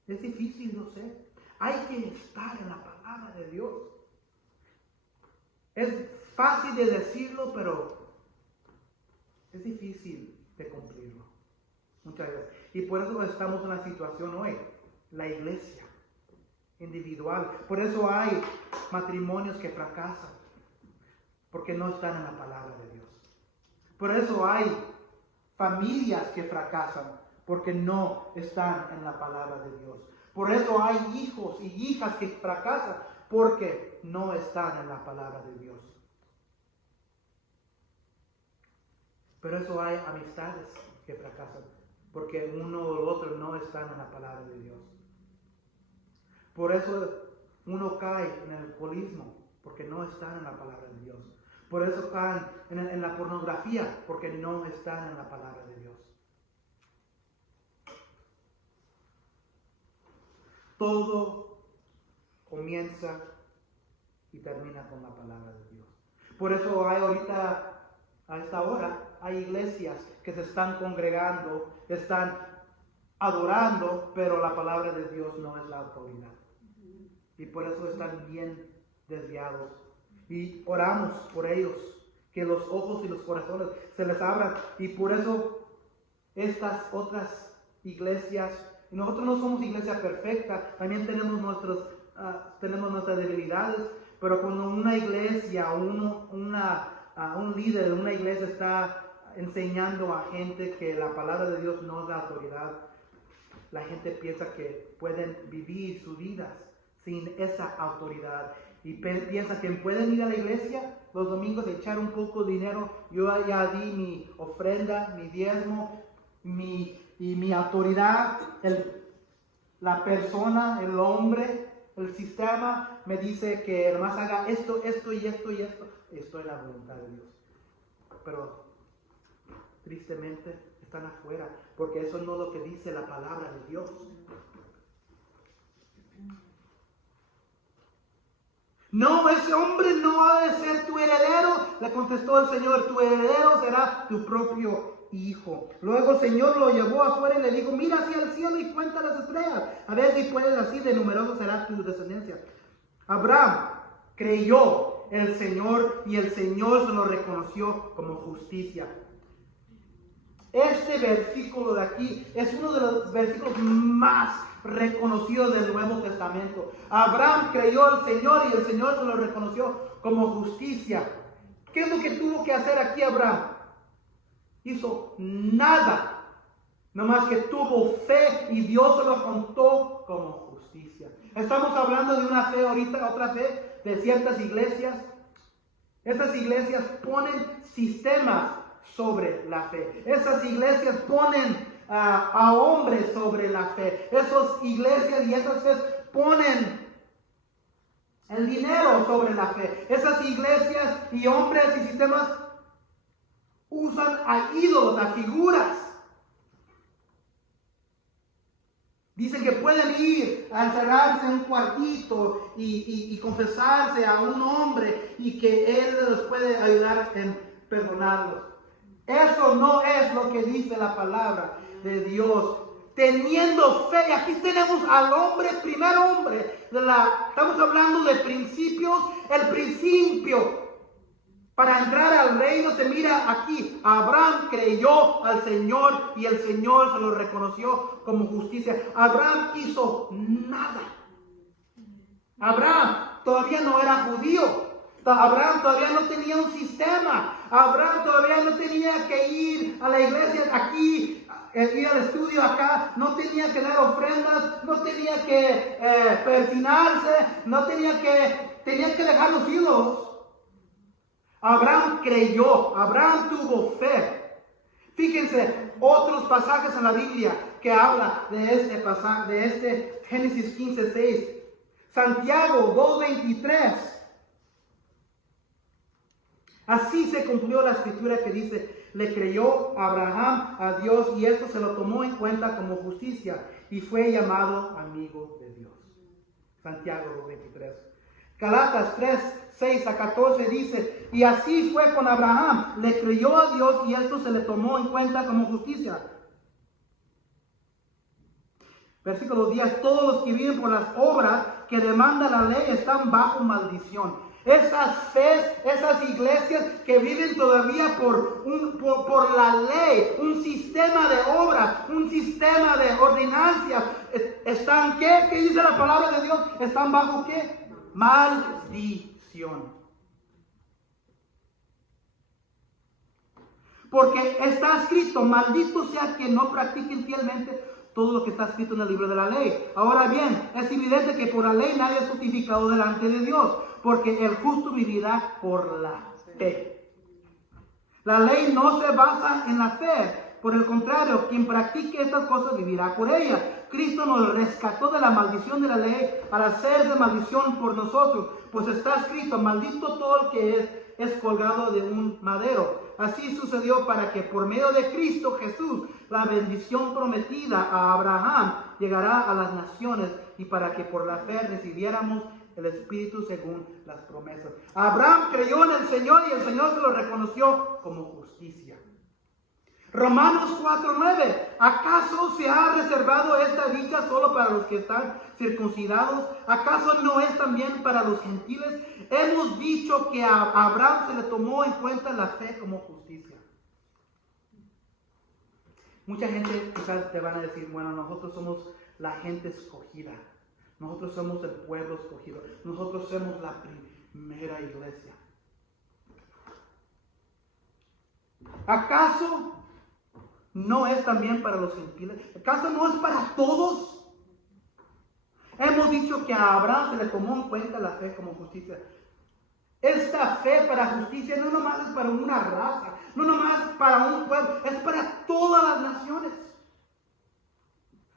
Es difícil, yo sé. Hay que estar en la palabra de Dios. Es fácil de decirlo, pero es difícil de cumplirlo. Muchas veces. Y por eso estamos en la situación hoy. La iglesia individual. Por eso hay matrimonios que fracasan. Porque no están en la palabra de Dios. Por eso hay familias que fracasan. Porque no están en la palabra de Dios. Por eso hay hijos y hijas que fracasan. Porque no están en la palabra de Dios. Pero eso hay amistades que fracasan. Porque uno o el otro no están en la palabra de Dios. Por eso uno cae en el alcoholismo. Porque no están en la palabra de Dios. Por eso caen en la pornografía. Porque no están en la palabra de Dios. Todo comienza y termina con la palabra de Dios. Por eso hay ahorita, a esta hora, hay iglesias que se están congregando, están adorando, pero la palabra de Dios no es la autoridad. Y por eso están bien desviados. Y oramos por ellos, que los ojos y los corazones se les abran. Y por eso estas otras iglesias, y nosotros no somos iglesia perfecta, también tenemos nuestras debilidades, pero cuando una iglesia, un líder de una iglesia está enseñando a gente que la palabra de Dios no es la autoridad, la gente piensa que pueden vivir sus vidas sin esa autoridad. Y piensa que pueden ir a la iglesia los domingos, echar un poco de dinero. Yo ya di mi ofrenda, mi diezmo, mi autoridad. La persona, el hombre, el sistema me dice que además haga esto, esto y esto y esto. Esto es la voluntad de Dios. Pero tristemente están afuera, porque eso no es lo que dice la palabra de Dios. No, ese hombre no ha de ser tu heredero. Le contestó el Señor, tu heredero será tu propio hijo. Luego el Señor lo llevó afuera y le dijo, mira hacia el cielo y cuenta las estrellas. A ver si puedes, así de numeroso será tu descendencia. Abraham creyó en el Señor y el Señor se lo reconoció como justicia. Este versículo de aquí es uno de los versículos más reconocidos del Nuevo Testamento. Abraham creyó al Señor y el Señor se lo reconoció como justicia. ¿Qué es lo que tuvo que hacer aquí Abraham? Hizo nada. Nomás que tuvo fe y Dios se lo contó como justicia. Estamos hablando de una fe ahorita, otra fe de ciertas iglesias. Estas iglesias ponen sistemas sobre la fe. Esas iglesias ponen a hombres sobre la fe. Esas iglesias y esas fe ponen el dinero sobre la fe. Esas iglesias y hombres y sistemas usan a ídolos, a figuras. Dicen que pueden ir a encerrarse en un cuartito y confesarse a un hombre y que él les puede ayudar en perdonarlos. Eso no es lo que dice la palabra de Dios. Teniendo fe, y aquí tenemos al hombre, primer hombre, estamos hablando de principios, el principio. Para entrar al reino se mira aquí, Abraham creyó al Señor y el Señor se lo reconoció como justicia. Abraham hizo nada. Abraham todavía no era judío. Abraham todavía no tenía un sistema. Abraham todavía no tenía que ir a la iglesia aquí, ir al estudio acá. No tenía que dar ofrendas, no tenía que persinarse, tenía que dejar los ídolos. Abraham creyó, Abraham tuvo fe. Fíjense, otros pasajes en la Biblia que habla de este pasaje, de este Génesis 15:6. Santiago 2:23. Así se cumplió la escritura que dice, le creyó Abraham a Dios y esto se lo tomó en cuenta como justicia y fue llamado amigo de Dios. Santiago 2:23. Galatas 3:6-14 dice, y así fue con Abraham, le creyó a Dios y esto se le tomó en cuenta como justicia. Versículo 10, todos los que viven por las obras que demanda la ley están bajo maldición. Esas fes, esas iglesias que viven todavía por la ley, un sistema de obras, un sistema de ordenancias, ¿están qué? ¿Qué dice la palabra de Dios? ¿Están bajo qué? Maldición. Porque está escrito, maldito sea que no practiquen fielmente todo lo que está escrito en el libro de la ley. Ahora bien, es evidente que por la ley nadie es justificado delante de Dios, porque el justo vivirá por la fe. La ley no se basa en la fe. Por el contrario, quien practique estas cosas vivirá por ellas. Cristo nos rescató de la maldición de la ley al hacerse maldición por nosotros. Pues está escrito, maldito todo el que es colgado de un madero. Así sucedió para que por medio de Cristo Jesús la bendición prometida a Abraham llegará a las naciones y para que por la fe recibiéramos el Espíritu según las promesas. Abraham creyó en el Señor y el Señor se lo reconoció como justicia. Romanos 4:9. ¿Acaso se ha reservado esta dicha solo para los que están circuncidados? ¿Acaso no es también para los gentiles? Hemos dicho que a Abraham se le tomó en cuenta la fe como justicia. Mucha gente quizás te van a decir, bueno, nosotros somos la gente escogida. Nosotros somos el pueblo escogido. Nosotros somos la primera iglesia. ¿Acaso no es también para los gentiles? ¿Acaso no es para todos? Hemos dicho que a Abraham se le tomó en cuenta la fe como justicia. Esta fe para justicia no nomás es para una raza, no nomás para un pueblo, es para todas las naciones.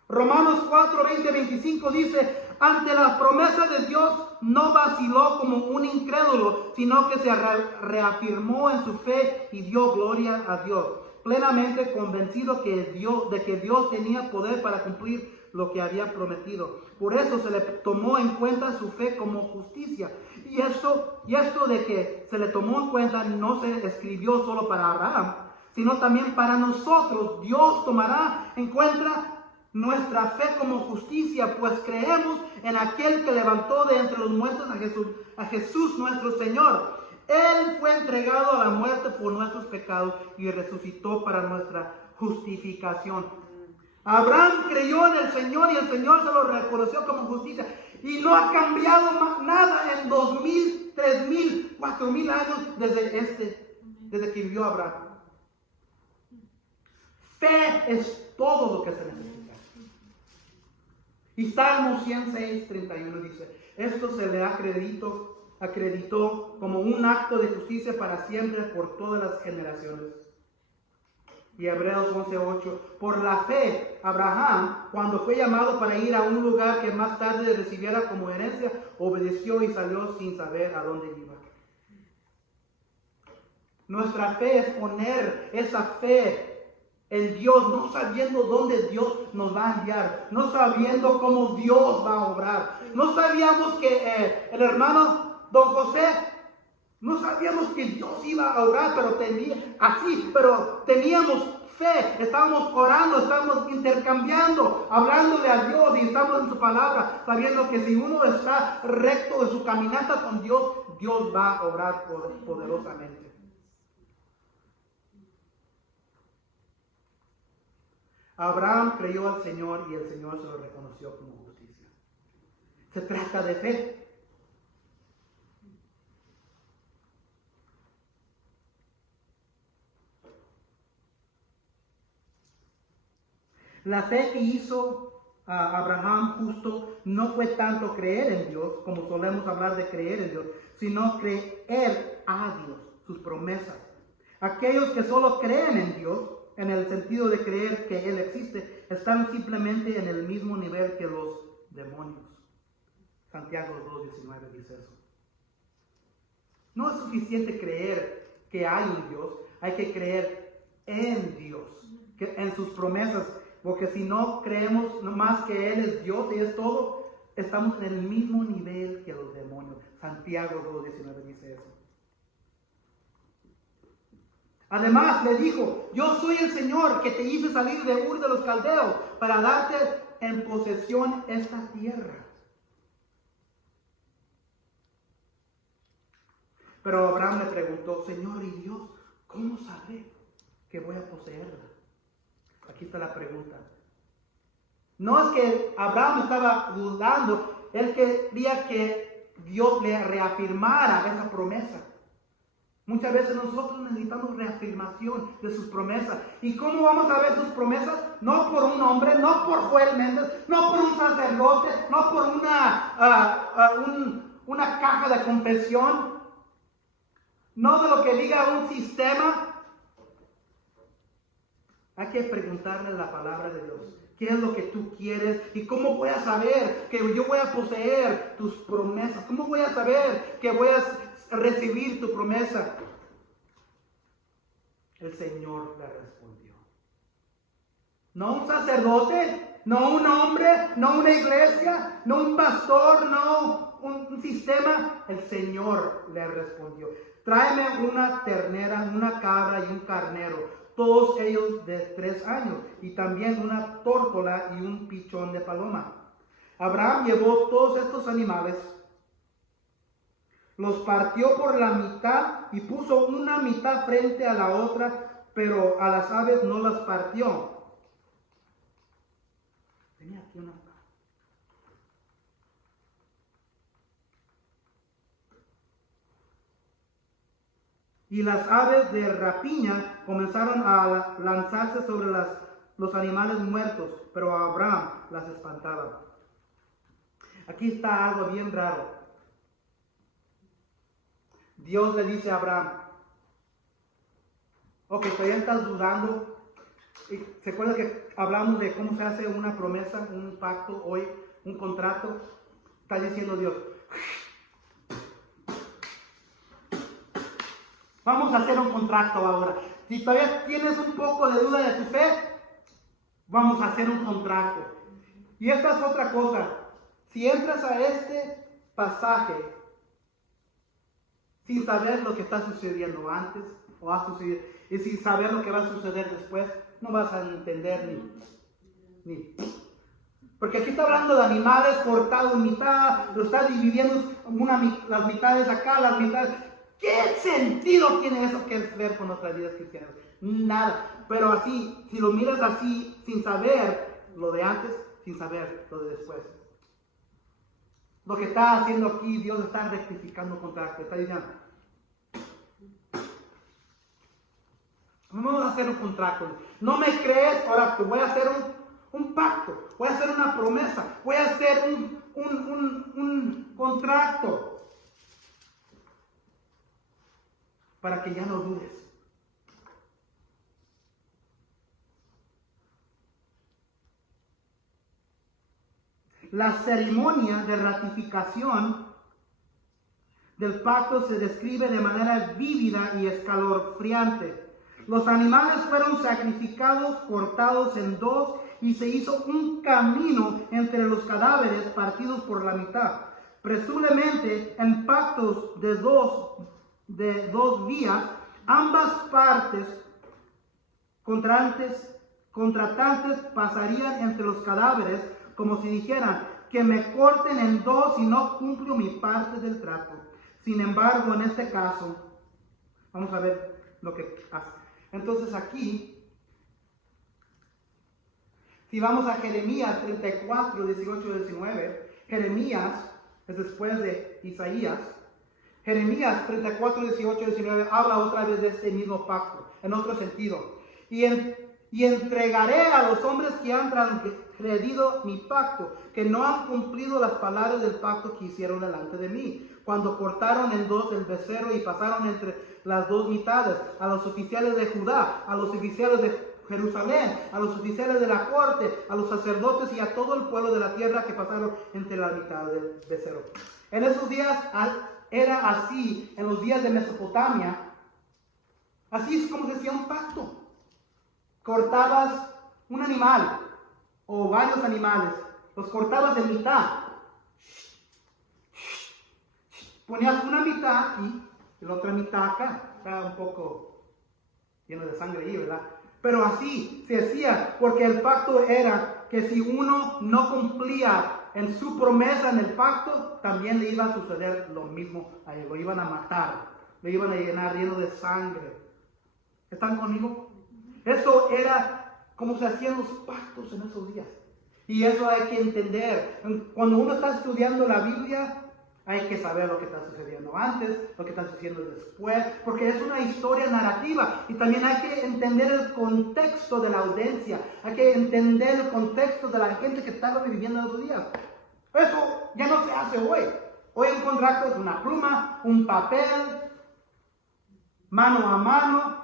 Romanos 4:20-25 dice, ante las promesas de Dios no vaciló como un incrédulo, sino que se reafirmó en su fe y dio gloria a Dios, plenamente convencido de que Dios tenía poder para cumplir lo que había prometido. Por eso se le tomó en cuenta su fe como justicia. Y esto de que se le tomó en cuenta no se escribió solo para Abraham, sino también para nosotros. Dios tomará en cuenta nuestra fe como justicia, pues creemos en aquel que levantó de entre los muertos a Jesús nuestro Señor. Él fue entregado a la muerte por nuestros pecados y resucitó para nuestra justificación. Abraham creyó en el Señor y el Señor se lo reconoció como justicia. Y no ha cambiado nada en 2000, 3000, 4000 años desde que vivió Abraham. Fe es todo lo que se necesita. Y Salmo 106, 31 dice, esto se le acreditó como un acto de justicia para siempre por todas las generaciones. Y Hebreos 11:8, por la fe, Abraham, cuando fue llamado para ir a un lugar que más tarde recibiera como herencia, obedeció y salió sin saber a dónde iba. Nuestra fe es poner esa fe en Dios, no sabiendo dónde Dios nos va a enviar, no sabiendo cómo Dios va a obrar. No sabíamos que el hermano Don José, no sabíamos que Dios iba a obrar, pero teníamos fe, estábamos orando, estábamos intercambiando, hablándole a Dios y estamos en su palabra, sabiendo que si uno está recto en su caminata con Dios, Dios va a obrar poderosamente. Abraham creyó al Señor y el Señor se lo reconoció como justicia. Se trata de fe. La fe que hizo a Abraham justo no fue tanto creer en Dios, como solemos hablar de creer en Dios, sino creer a Dios, sus promesas. Aquellos que solo creen en Dios, en el sentido de creer que Él existe, están simplemente en el mismo nivel que los demonios. Santiago 2:19 dice eso. No es suficiente creer que hay un Dios, hay que creer en Dios, en sus promesas. Porque si no creemos más que Él es Dios y es todo, estamos en el mismo nivel que los demonios. Santiago 2:19 dice eso. Además le dijo, yo soy el Señor que te hice salir de Ur de los Caldeos para darte en posesión esta tierra. Pero Abraham le preguntó, Señor y Dios, ¿cómo sabré que voy a poseerla? Aquí está la pregunta. No es que Abraham estaba dudando, él quería que Dios le reafirmara esa promesa. Muchas veces nosotros necesitamos reafirmación de sus promesas. ¿Y cómo vamos a ver sus promesas? No por un hombre, no por Joel Méndez, no por un sacerdote, no por una caja de confesión, no de lo que diga un sistema. Hay que preguntarle la palabra de Dios. ¿Qué es lo que tú quieres? ¿Y cómo voy a saber que yo voy a poseer tus promesas? ¿Cómo voy a saber que voy a recibir tu promesa? El Señor le respondió. No un sacerdote, no un hombre, no una iglesia, no un pastor, no un sistema. El Señor le respondió. Tráeme una ternera, una cabra y un carnero, todos ellos de 3 años, y también una tórtola y un pichón de paloma. Abraham llevó todos estos animales, los partió por la mitad y puso una mitad frente a la otra, pero a las aves no las partió. Tenía aquí una. Y las aves de rapiña comenzaron a lanzarse sobre los animales muertos, pero Abraham las espantaba. Aquí está algo bien raro. Dios le dice a Abraham, ok, todavía estás dudando. ¿Se acuerda que hablamos de cómo se hace una promesa, un pacto hoy, un contrato? Está diciendo Dios, vamos a hacer un contrato ahora. Si todavía tienes un poco de duda de tu fe, vamos a hacer un contrato. Y esta es otra cosa. Si entras a este pasaje sin saber lo que está sucediendo antes o va a suceder, y sin saber lo que va a suceder después, no vas a entender ni. Porque aquí está hablando de animales cortados en mitad, lo está dividiendo las mitades acá, las mitades. ¿Qué sentido tiene eso que ver con nuestras vidas cristianas? Nada. Pero así, si lo miras así, sin saber lo de antes, sin saber lo de después. Lo que está haciendo aquí, Dios está rectificando contrato. Está diciendo, vamos a hacer un contrato. No me crees, ahora te voy a hacer un pacto. Voy a hacer una promesa. Voy a hacer un contrato. Para que ya no dudes. La ceremonia de ratificación del pacto se describe de manera vívida y escalofriante. Los animales fueron sacrificados, cortados en dos, y se hizo un camino entre los cadáveres partidos por la mitad. Presumiblemente en pactos de dos vías, ambas partes contratantes pasarían entre los cadáveres como si dijeran que me corten en dos si no cumplo mi parte del trato. Sin embargo, en este caso, vamos a ver lo que hace. Entonces aquí, si vamos a Jeremías 34, 18 y 19, Jeremías es después de Isaías. Jeremías 34, 18 y 19 habla otra vez de este mismo pacto, en otro sentido. Y entregaré a los hombres que han transgredido mi pacto, que no han cumplido las palabras del pacto que hicieron delante de mí, cuando cortaron en dos el becerro y pasaron entre las dos mitades, a los oficiales de Judá, a los oficiales de Jerusalén, a los oficiales de la corte, a los sacerdotes y a todo el pueblo de la tierra que pasaron entre la mitad del becerro. En esos días era así, en los días de Mesopotamia, así es como se hacía un pacto. Cortabas un animal o varios animales, los cortabas de mitad, ponías una mitad aquí y la otra mitad acá. Estaba un poco lleno de sangre ahí, ¿verdad? Pero así se hacía, porque el pacto era que si uno no cumplía en su promesa en el pacto, también le iba a suceder lo mismo a él. Lo iban a matar, lo iban a llenar lleno de sangre. ¿Están conmigo? Eso era como se hacían los pactos en esos días. Y eso hay que entender. Cuando uno está estudiando la Biblia, hay que saber lo que está sucediendo antes, lo que está sucediendo después, porque es una historia narrativa. Y también hay que entender el contexto de la audiencia. Hay que entender el contexto de la gente que estaba viviendo en esos días. Eso ya no se hace hoy. Hoy un contrato es una pluma, un papel, mano a mano,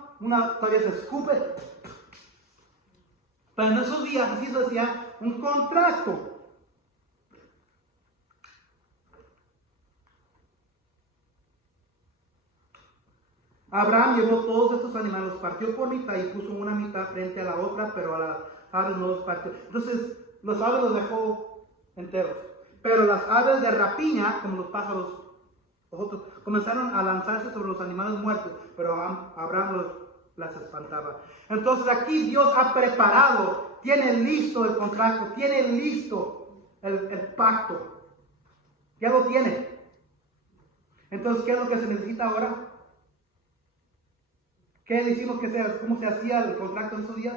todavía se escupe. Pero en esos días así se hacía un contrato. Abraham llevó todos estos animales, los partió por mitad y puso una mitad frente a la otra, pero a las aves no los partió. Entonces, los aves los dejó enteros. Pero las aves de rapiña, como los pájaros, los otros, comenzaron a lanzarse sobre los animales muertos, pero Abraham las espantaba. Entonces aquí Dios ha preparado, tiene listo el contrato, tiene listo el pacto. Ya lo tiene. Entonces, ¿qué es lo que se necesita ahora? ¿Qué decimos que sea? ¿Cómo se hacía el contrato en esos días?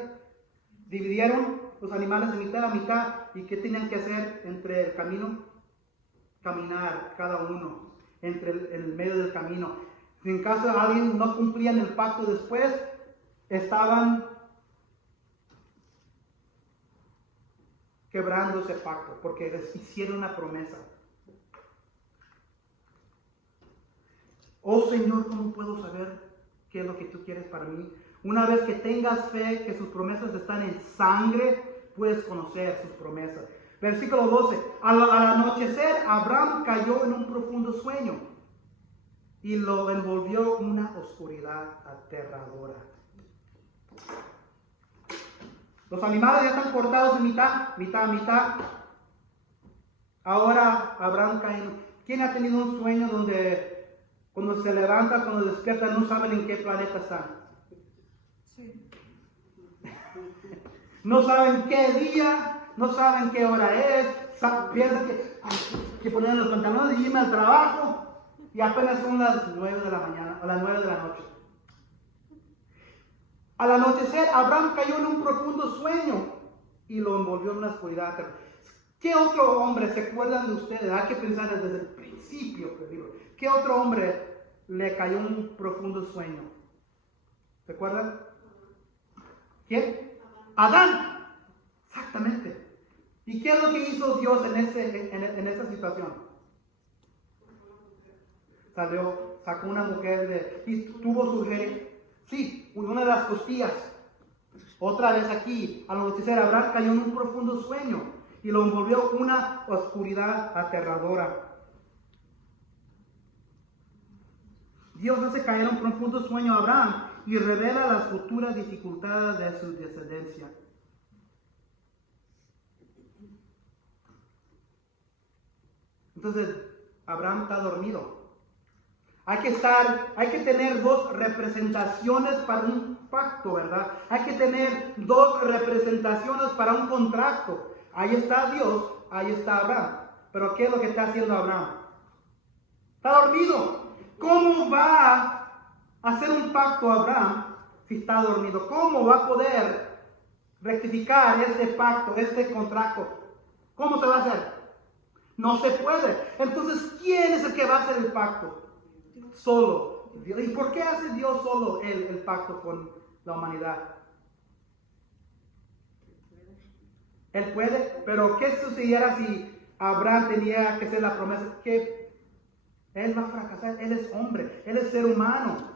Dividieron los animales en mitad a mitad. ¿Y qué tenían que hacer entre el camino? Caminar cada uno en el medio del camino. Si en caso de alguien no cumplían el pacto después, estaban quebrando ese pacto porque les hicieron una promesa. Oh Señor, ¿cómo puedo saber qué es lo que tú quieres para mí? Una vez que tengas fe que sus promesas están en sangre, puedes conocer sus promesas. Versículo 12. Al anochecer, Abraham cayó en un profundo sueño y lo envolvió una oscuridad aterradora. Los animales ya están cortados en mitad a mitad. Ahora Abraham cae. ¿Quién ha tenido un sueño donde cuando se levanta, cuando despierta, no saben en qué planeta están? Sí. No saben qué día, no saben qué hora es, piensan que poner los pantalones y irme al trabajo. Y apenas son las 9 de la mañana, a las 9 de la noche. Al anochecer, Abraham cayó en un profundo sueño y lo envolvió en una oscuridad. ¿Qué otro hombre, se acuerdan de ustedes? Hay que pensar desde el principio del libro. ¿Qué otro hombre le cayó en un profundo sueño? ¿Se acuerdan? ¿Quién? Adán. Exactamente. ¿Y qué es lo que hizo Dios en esa situación? Sacó una mujer y tuvo su sí, una de las costillas. Otra vez aquí, al anochecer, Abraham cayó en un profundo sueño y lo envolvió una oscuridad aterradora. Dios hace caer en un profundo sueño a Abraham y revela las futuras dificultades de su descendencia. Entonces, Abraham está dormido. Hay que tener dos representaciones para un pacto, ¿verdad? Hay que tener dos representaciones para un contrato. Ahí está Dios, ahí está Abraham. Pero ¿qué es lo que está haciendo Abraham? Está dormido. ¿Cómo va a hacer un pacto Abraham si está dormido? ¿Cómo va a poder rectificar este pacto, este contrato? ¿Cómo se va a hacer? No se puede. Entonces, ¿quién es el que va a hacer el pacto? Solo Dios. ¿Y por qué hace Dios solo el pacto con la humanidad? Él puede, pero ¿qué sucediera si Abraham tenía que hacer la promesa? Que él va a fracasar. Él es hombre, él es ser humano,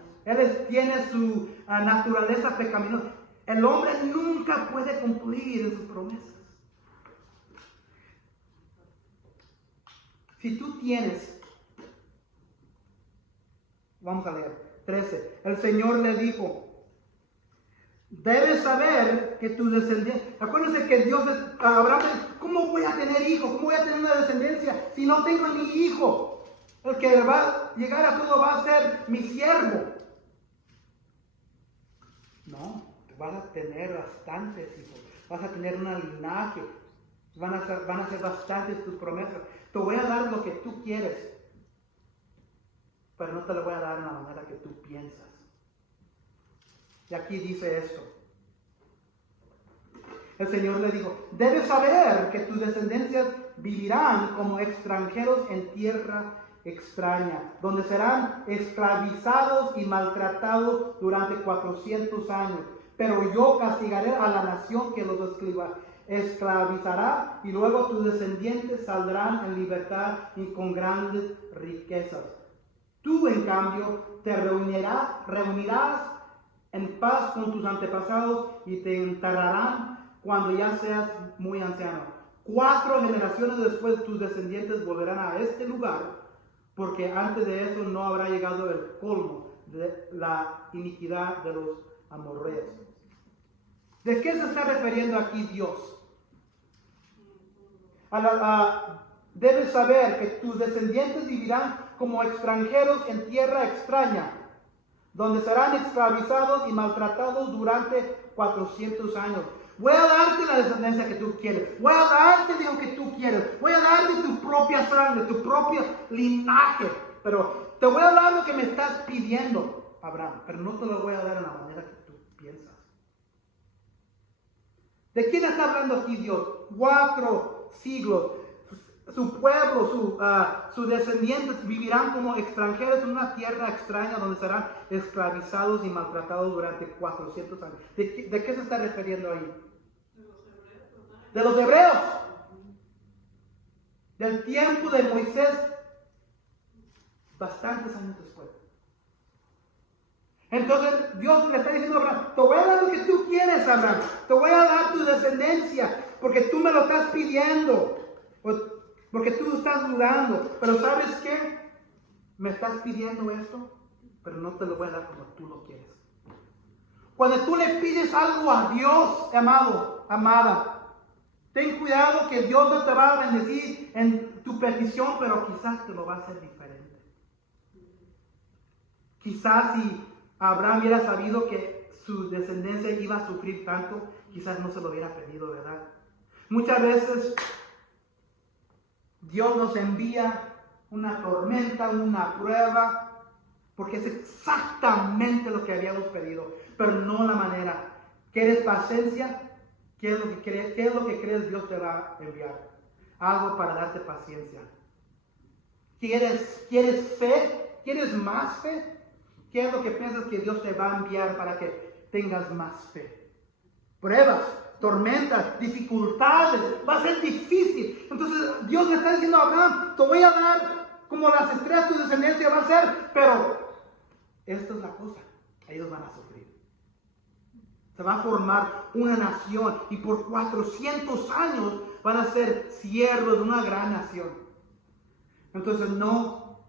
tiene su naturaleza pecaminosa. El hombre nunca puede cumplir en sus promesas. Si tú tienes, vamos a leer, 13. El Señor le dijo, debes saber que tu descendencia, acuérdense que Dios, Abraham, ¿cómo voy a tener hijos? ¿Cómo voy a tener una descendencia si no tengo ni hijo? El que va a llegar a todo va a ser mi siervo. No, vas a tener bastantes hijos, vas a tener un linaje, van a ser bastantes tus promesas. Te voy a dar lo que tú quieres, pero no te lo voy a dar en la manera que tú piensas. Y aquí dice esto. El Señor le dijo, debes saber que tus descendencias vivirán como extranjeros en tierra extraña, donde serán esclavizados y maltratados durante 400 años. Pero yo castigaré a la nación que los esclavizará, y luego tus descendientes saldrán en libertad y con grandes riquezas. Tú, en cambio, te reunirás en paz con tus antepasados y te enterrarán cuando ya seas muy anciano. 4 generaciones después tus descendientes volverán a este lugar, porque antes de eso no habrá llegado el colmo de la iniquidad de los amorreos. ¿De qué se está refiriendo aquí Dios? Debes saber que tus descendientes vivirán como extranjeros en tierra extraña, donde serán esclavizados y maltratados durante 400 años. Voy a darte la descendencia que tú quieres. Voy a darte lo que tú quieres. Voy a darte tu propia sangre, tu propio linaje. Pero te voy a dar lo que me estás pidiendo, Abraham. Pero no te lo voy a dar en la manera que tú piensas. ¿De quién está hablando aquí Dios? 4 siglos. Su pueblo, sus descendientes vivirán como extranjeros en una tierra extraña donde serán esclavizados y maltratados durante 400 años. ¿De qué se está refiriendo ahí? De los hebreos. Del tiempo de Moisés, bastantes años después. Entonces Dios le está diciendo a Abraham, te voy a dar lo que tú quieres, Abraham. Te voy a dar tu descendencia, porque tú me lo estás pidiendo. Porque tú estás dudando. Pero ¿sabes qué? Me estás pidiendo esto, pero no te lo voy a dar como tú lo quieres. Cuando tú le pides algo a Dios, amado, amada, ten cuidado que Dios no te va a bendecir en tu petición, pero quizás te lo va a hacer diferente. Quizás si Abraham hubiera sabido que su descendencia iba a sufrir tanto, quizás no se lo hubiera pedido, ¿verdad? Muchas veces Dios nos envía una tormenta, una prueba, porque es exactamente lo que habíamos pedido, pero no la manera. ¿Quieres paciencia? ¿Qué es lo que crees Dios te va a enviar? Algo para darte paciencia. ¿Quieres fe? ¿Quieres más fe? ¿Qué es lo que piensas que Dios te va a enviar para que tengas más fe? Pruebas, tormentas, dificultades. Va a ser difícil. Entonces Dios le está diciendo a Abraham, te voy a dar como las estrellas, tu descendencia va a ser, pero esta es la cosa, ellos van a sufrir. Se va a formar una nación y por 400 años van a ser siervos de una gran nación. Entonces no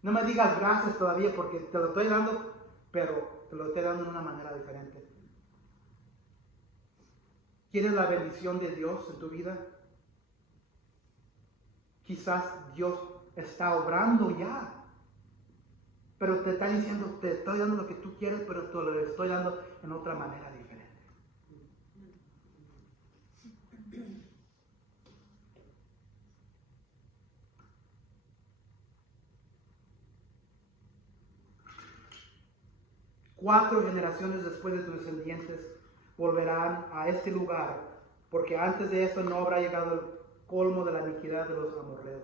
me digas gracias todavía porque te lo estoy dando, pero te lo estoy dando de una manera diferente. ¿Quieres la bendición de Dios en tu vida? Quizás Dios está obrando ya, pero te está diciendo, te estoy dando lo que tú quieres, pero te lo estoy dando en otra manera diferente. Cuatro generaciones después de tus descendientes volverán a este lugar, porque antes de eso no habrá llegado el colmo de la iniquidad de los amorreos.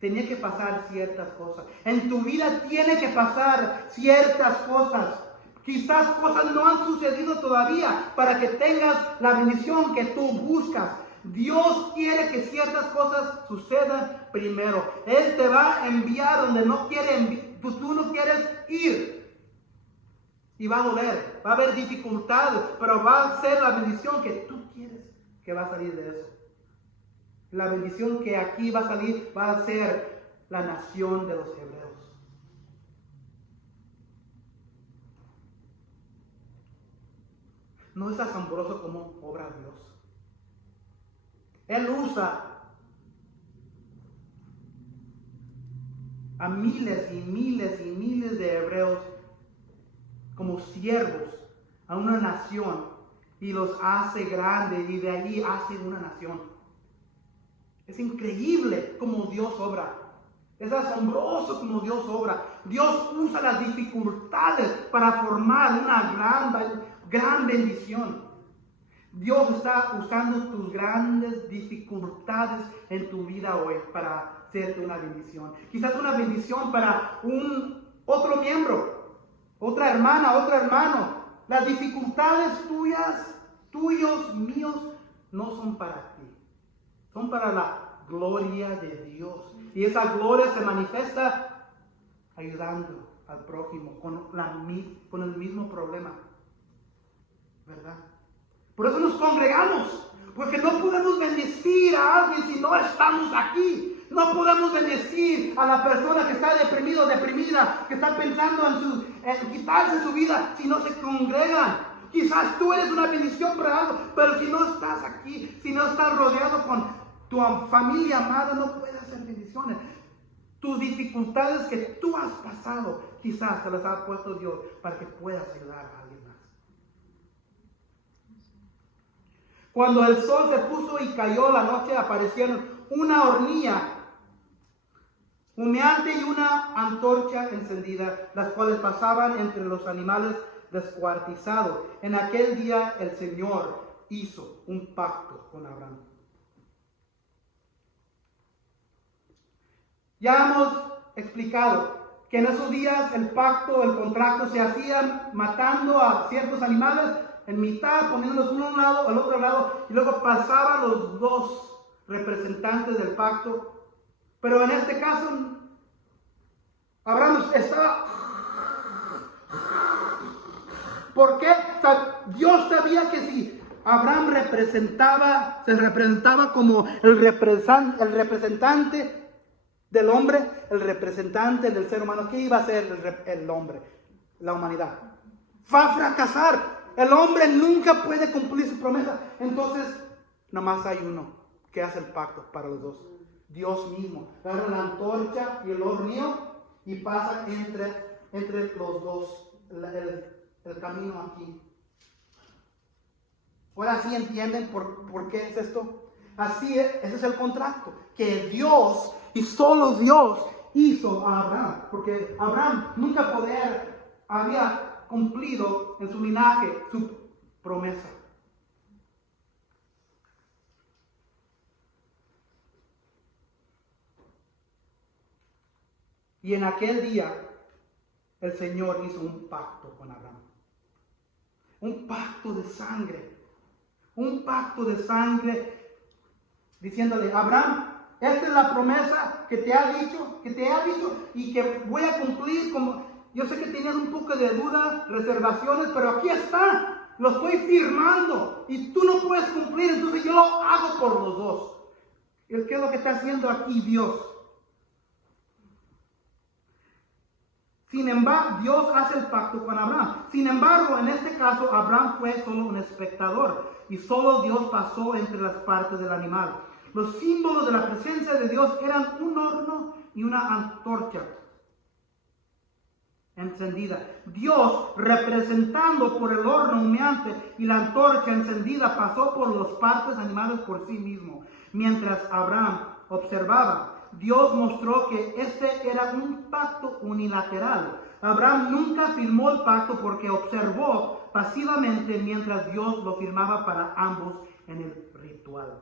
Tenía que pasar ciertas cosas. En tu vida tiene que pasar ciertas cosas. Quizás cosas no han sucedido todavía para que tengas la bendición que tú buscas. Dios quiere que ciertas cosas sucedan primero. Él te va a enviar donde no quiere, tú no quieres ir. Y va a doler, va a haber dificultades, pero va a ser la bendición que tú quieres que va a salir de eso. La bendición que aquí va a salir va a ser la nación de los hebreos. ¿No es asombroso cómo obra Dios? Él usa a miles y miles y miles de hebreos como siervos a una nación y los hace grandes y de allí hace una nación. Es increíble cómo Dios obra. Es asombroso cómo Dios obra. Dios usa las dificultades para formar una gran bendición. Dios está usando tus grandes dificultades en tu vida hoy para hacerte una bendición. Quizás una bendición para otro miembro, otra hermana, otro hermano. Las dificultades tuyos, míos, no son para ti. Son para la gloria de Dios. Y esa gloria se manifiesta ayudando al prójimo con el mismo problema. ¿Verdad? Por eso nos congregamos. Porque no podemos bendecir a alguien si no estamos aquí. No podemos bendecir a la persona que está deprimido, deprimida, que está pensando en quitarse su vida si no se congregan. Quizás tú eres una bendición para algo, pero si no estás aquí, si no estás rodeado con tu familia amada, no puedes hacer bendiciones. Tus dificultades que tú has pasado, quizás te las ha puesto Dios para que puedas ayudar a alguien más. Cuando el sol se puso y cayó la noche, aparecieron una hornilla humeante y una antorcha encendida, las cuales pasaban entre los animales descuartizados. En aquel día el Señor hizo un pacto con Abraham. Ya hemos explicado que en esos días el pacto, el contrato se hacía matando a ciertos animales en mitad, poniéndolos uno a un lado, al otro lado, y luego pasaban los dos representantes del pacto. Pero en este caso, Abraham estaba... ¿Por qué? Dios sabía que si Abraham se representaba como el representante del hombre, el representante del ser humano, ¿qué iba a ser el hombre? La humanidad. Va a fracasar. El hombre nunca puede cumplir su promesa. Entonces, nada más hay uno que hace el pacto para los dos. Dios mismo. Agarra la antorcha y el hornillo y pasa entre los dos el camino aquí. Ahora sí entienden por qué es esto. Así es, ese es el contrato. Que Dios Y solo Dios hizo a Abraham, porque Abraham nunca había cumplido en su linaje su promesa. Y en aquel día el Señor hizo un pacto con Abraham. Un pacto de sangre. Un pacto de sangre diciéndole, Abraham, esta es la promesa que te ha dicho y que voy a cumplir. Yo sé que tenías un poco de duda, reservaciones, pero aquí está. Lo estoy firmando y tú no puedes cumplir, entonces yo lo hago por los dos. ¿Qué es lo que está haciendo aquí Dios? Sin embargo, Dios hace el pacto con Abraham. Sin embargo, en este caso, Abraham fue solo un espectador y solo Dios pasó entre las partes del animal. Los símbolos de la presencia de Dios eran un horno y una antorcha encendida. Dios, representando por el horno humeante y la antorcha encendida, pasó por las partes animales por sí mismo. Mientras Abraham observaba, Dios mostró que este era un pacto unilateral. Abraham nunca firmó el pacto porque observó pasivamente mientras Dios lo firmaba para ambos en el ritual.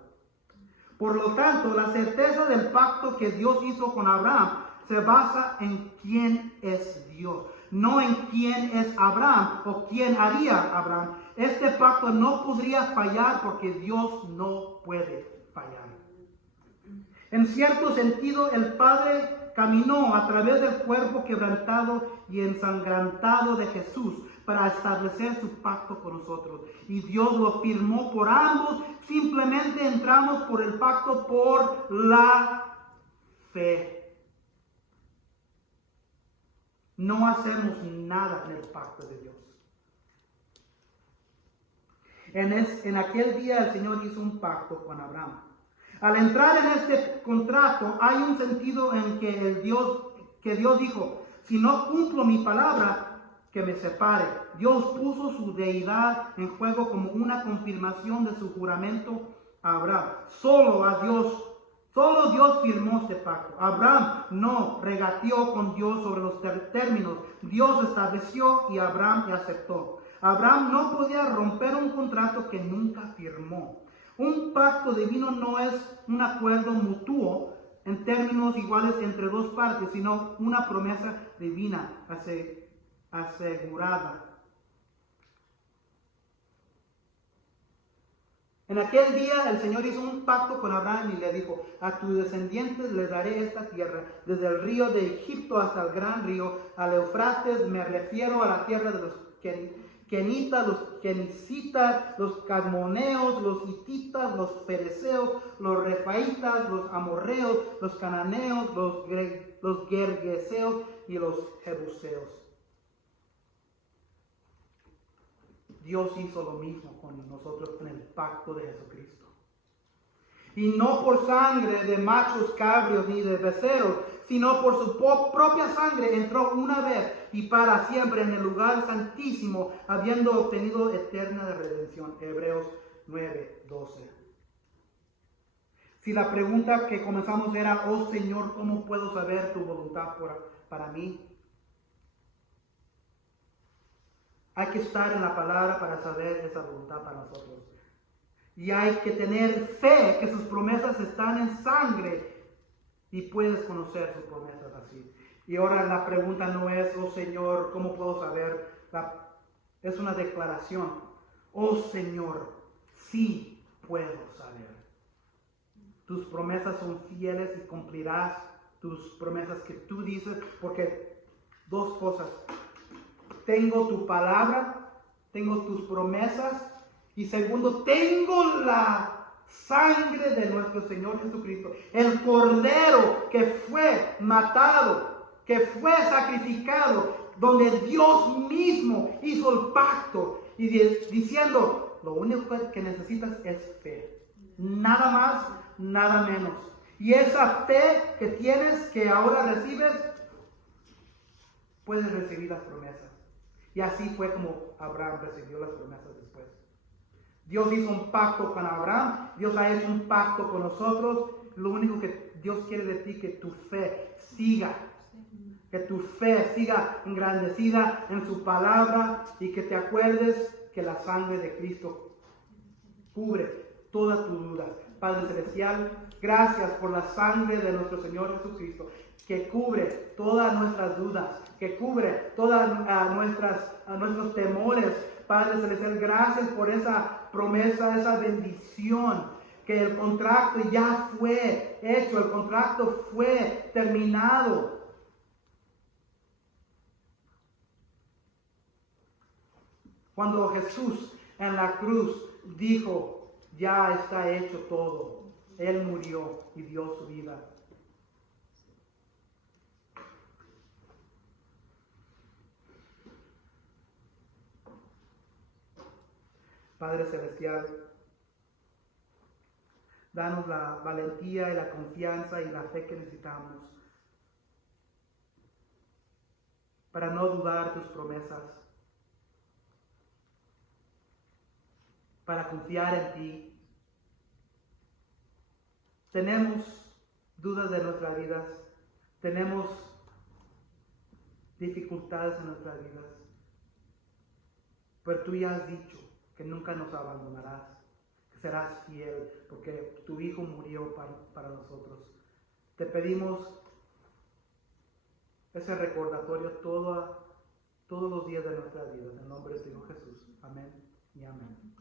Por lo tanto, la certeza del pacto que Dios hizo con Abraham se basa en quién es Dios, no en quién es Abraham o quién haría Abraham. Este pacto no podría fallar porque Dios no puede fallar. En cierto sentido, el Padre caminó a través del cuerpo quebrantado y ensangrentado de Jesús para establecer su pacto con nosotros. Y Dios lo firmó por ambos. Simplemente entramos por el pacto por la fe. No hacemos nada en el pacto de Dios. En aquel día el Señor hizo un pacto con Abraham. Al entrar en este contrato hay un sentido en que Dios dijo, si no cumplo mi palabra, que me separe. Dios puso su deidad en juego como una confirmación de su juramento a Abraham. Solo Dios firmó este pacto. Abraham no regateó con Dios sobre los términos. Dios estableció y Abraham aceptó. Abraham no podía romper un contrato que nunca firmó. Un pacto divino no es un acuerdo mutuo en términos iguales entre dos partes, sino una promesa divina asegurada. En aquel día el Señor hizo un pacto con Abraham y le dijo, a tus descendientes les daré esta tierra, desde el río de Egipto hasta el gran río, al Eufrates, me refiero a la tierra de los Kenitas, los Kenicitas, los Cadmoneos, los Hititas, los Fereceos, los Refaitas, los Amorreos, los Cananeos, los Gergeseos y los Jebuseos. Dios hizo lo mismo con nosotros en el pacto de Jesucristo. Y no por sangre de machos cabrios ni de becerros, sino por su propia sangre entró una vez y para siempre en el lugar santísimo, habiendo obtenido eterna redención. Hebreos 9:12. Si la pregunta que comenzamos era, oh Señor, ¿cómo puedo saber tu voluntad para mí? Hay que estar en la palabra para saber esa voluntad para nosotros. Y hay que tener fe que sus promesas están en sangre y puedes conocer sus promesas así. Y ahora la pregunta no es, oh Señor, ¿cómo puedo saber? Es una declaración. Oh Señor, sí puedo saber. Tus promesas son fieles y cumplirás tus promesas que tú dices, porque dos cosas. Tengo tu palabra, tengo tus promesas y segundo, tengo la sangre de nuestro Señor Jesucristo, el Cordero que fue matado, que fue sacrificado, donde Dios mismo hizo el pacto y diciendo, lo único que necesitas es fe, nada más, nada menos. Y esa fe que tienes, que ahora recibes, puedes recibir las promesas. Y así fue como Abraham recibió las promesas después. Dios hizo un pacto con Abraham, Dios ha hecho un pacto con nosotros. Lo único que Dios quiere de ti que tu fe siga. Que tu fe siga engrandecida en su palabra y que te acuerdes que la sangre de Cristo cubre todas tus dudas. Padre Celestial, gracias por la sangre de nuestro Señor Jesucristo, que cubre todas nuestras dudas, que cubre todos nuestros temores. Padre Celestial, gracias por esa promesa, esa bendición, que el contrato ya fue hecho, el contrato fue terminado. Cuando Jesús en la cruz dijo, ya está hecho todo, Él murió y dio su vida. Padre Celestial, danos la valentía y la confianza y la fe que necesitamos para no dudar tus promesas, para confiar en ti. Tenemos dudas de nuestras vidas, tenemos dificultades en nuestras vidas, pero tú ya has dicho que nunca nos abandonarás, que serás fiel, porque tu Hijo murió para nosotros. Te pedimos ese recordatorio todos los días de nuestras vidas, en nombre de tu Hijo Jesús. Amén y amén.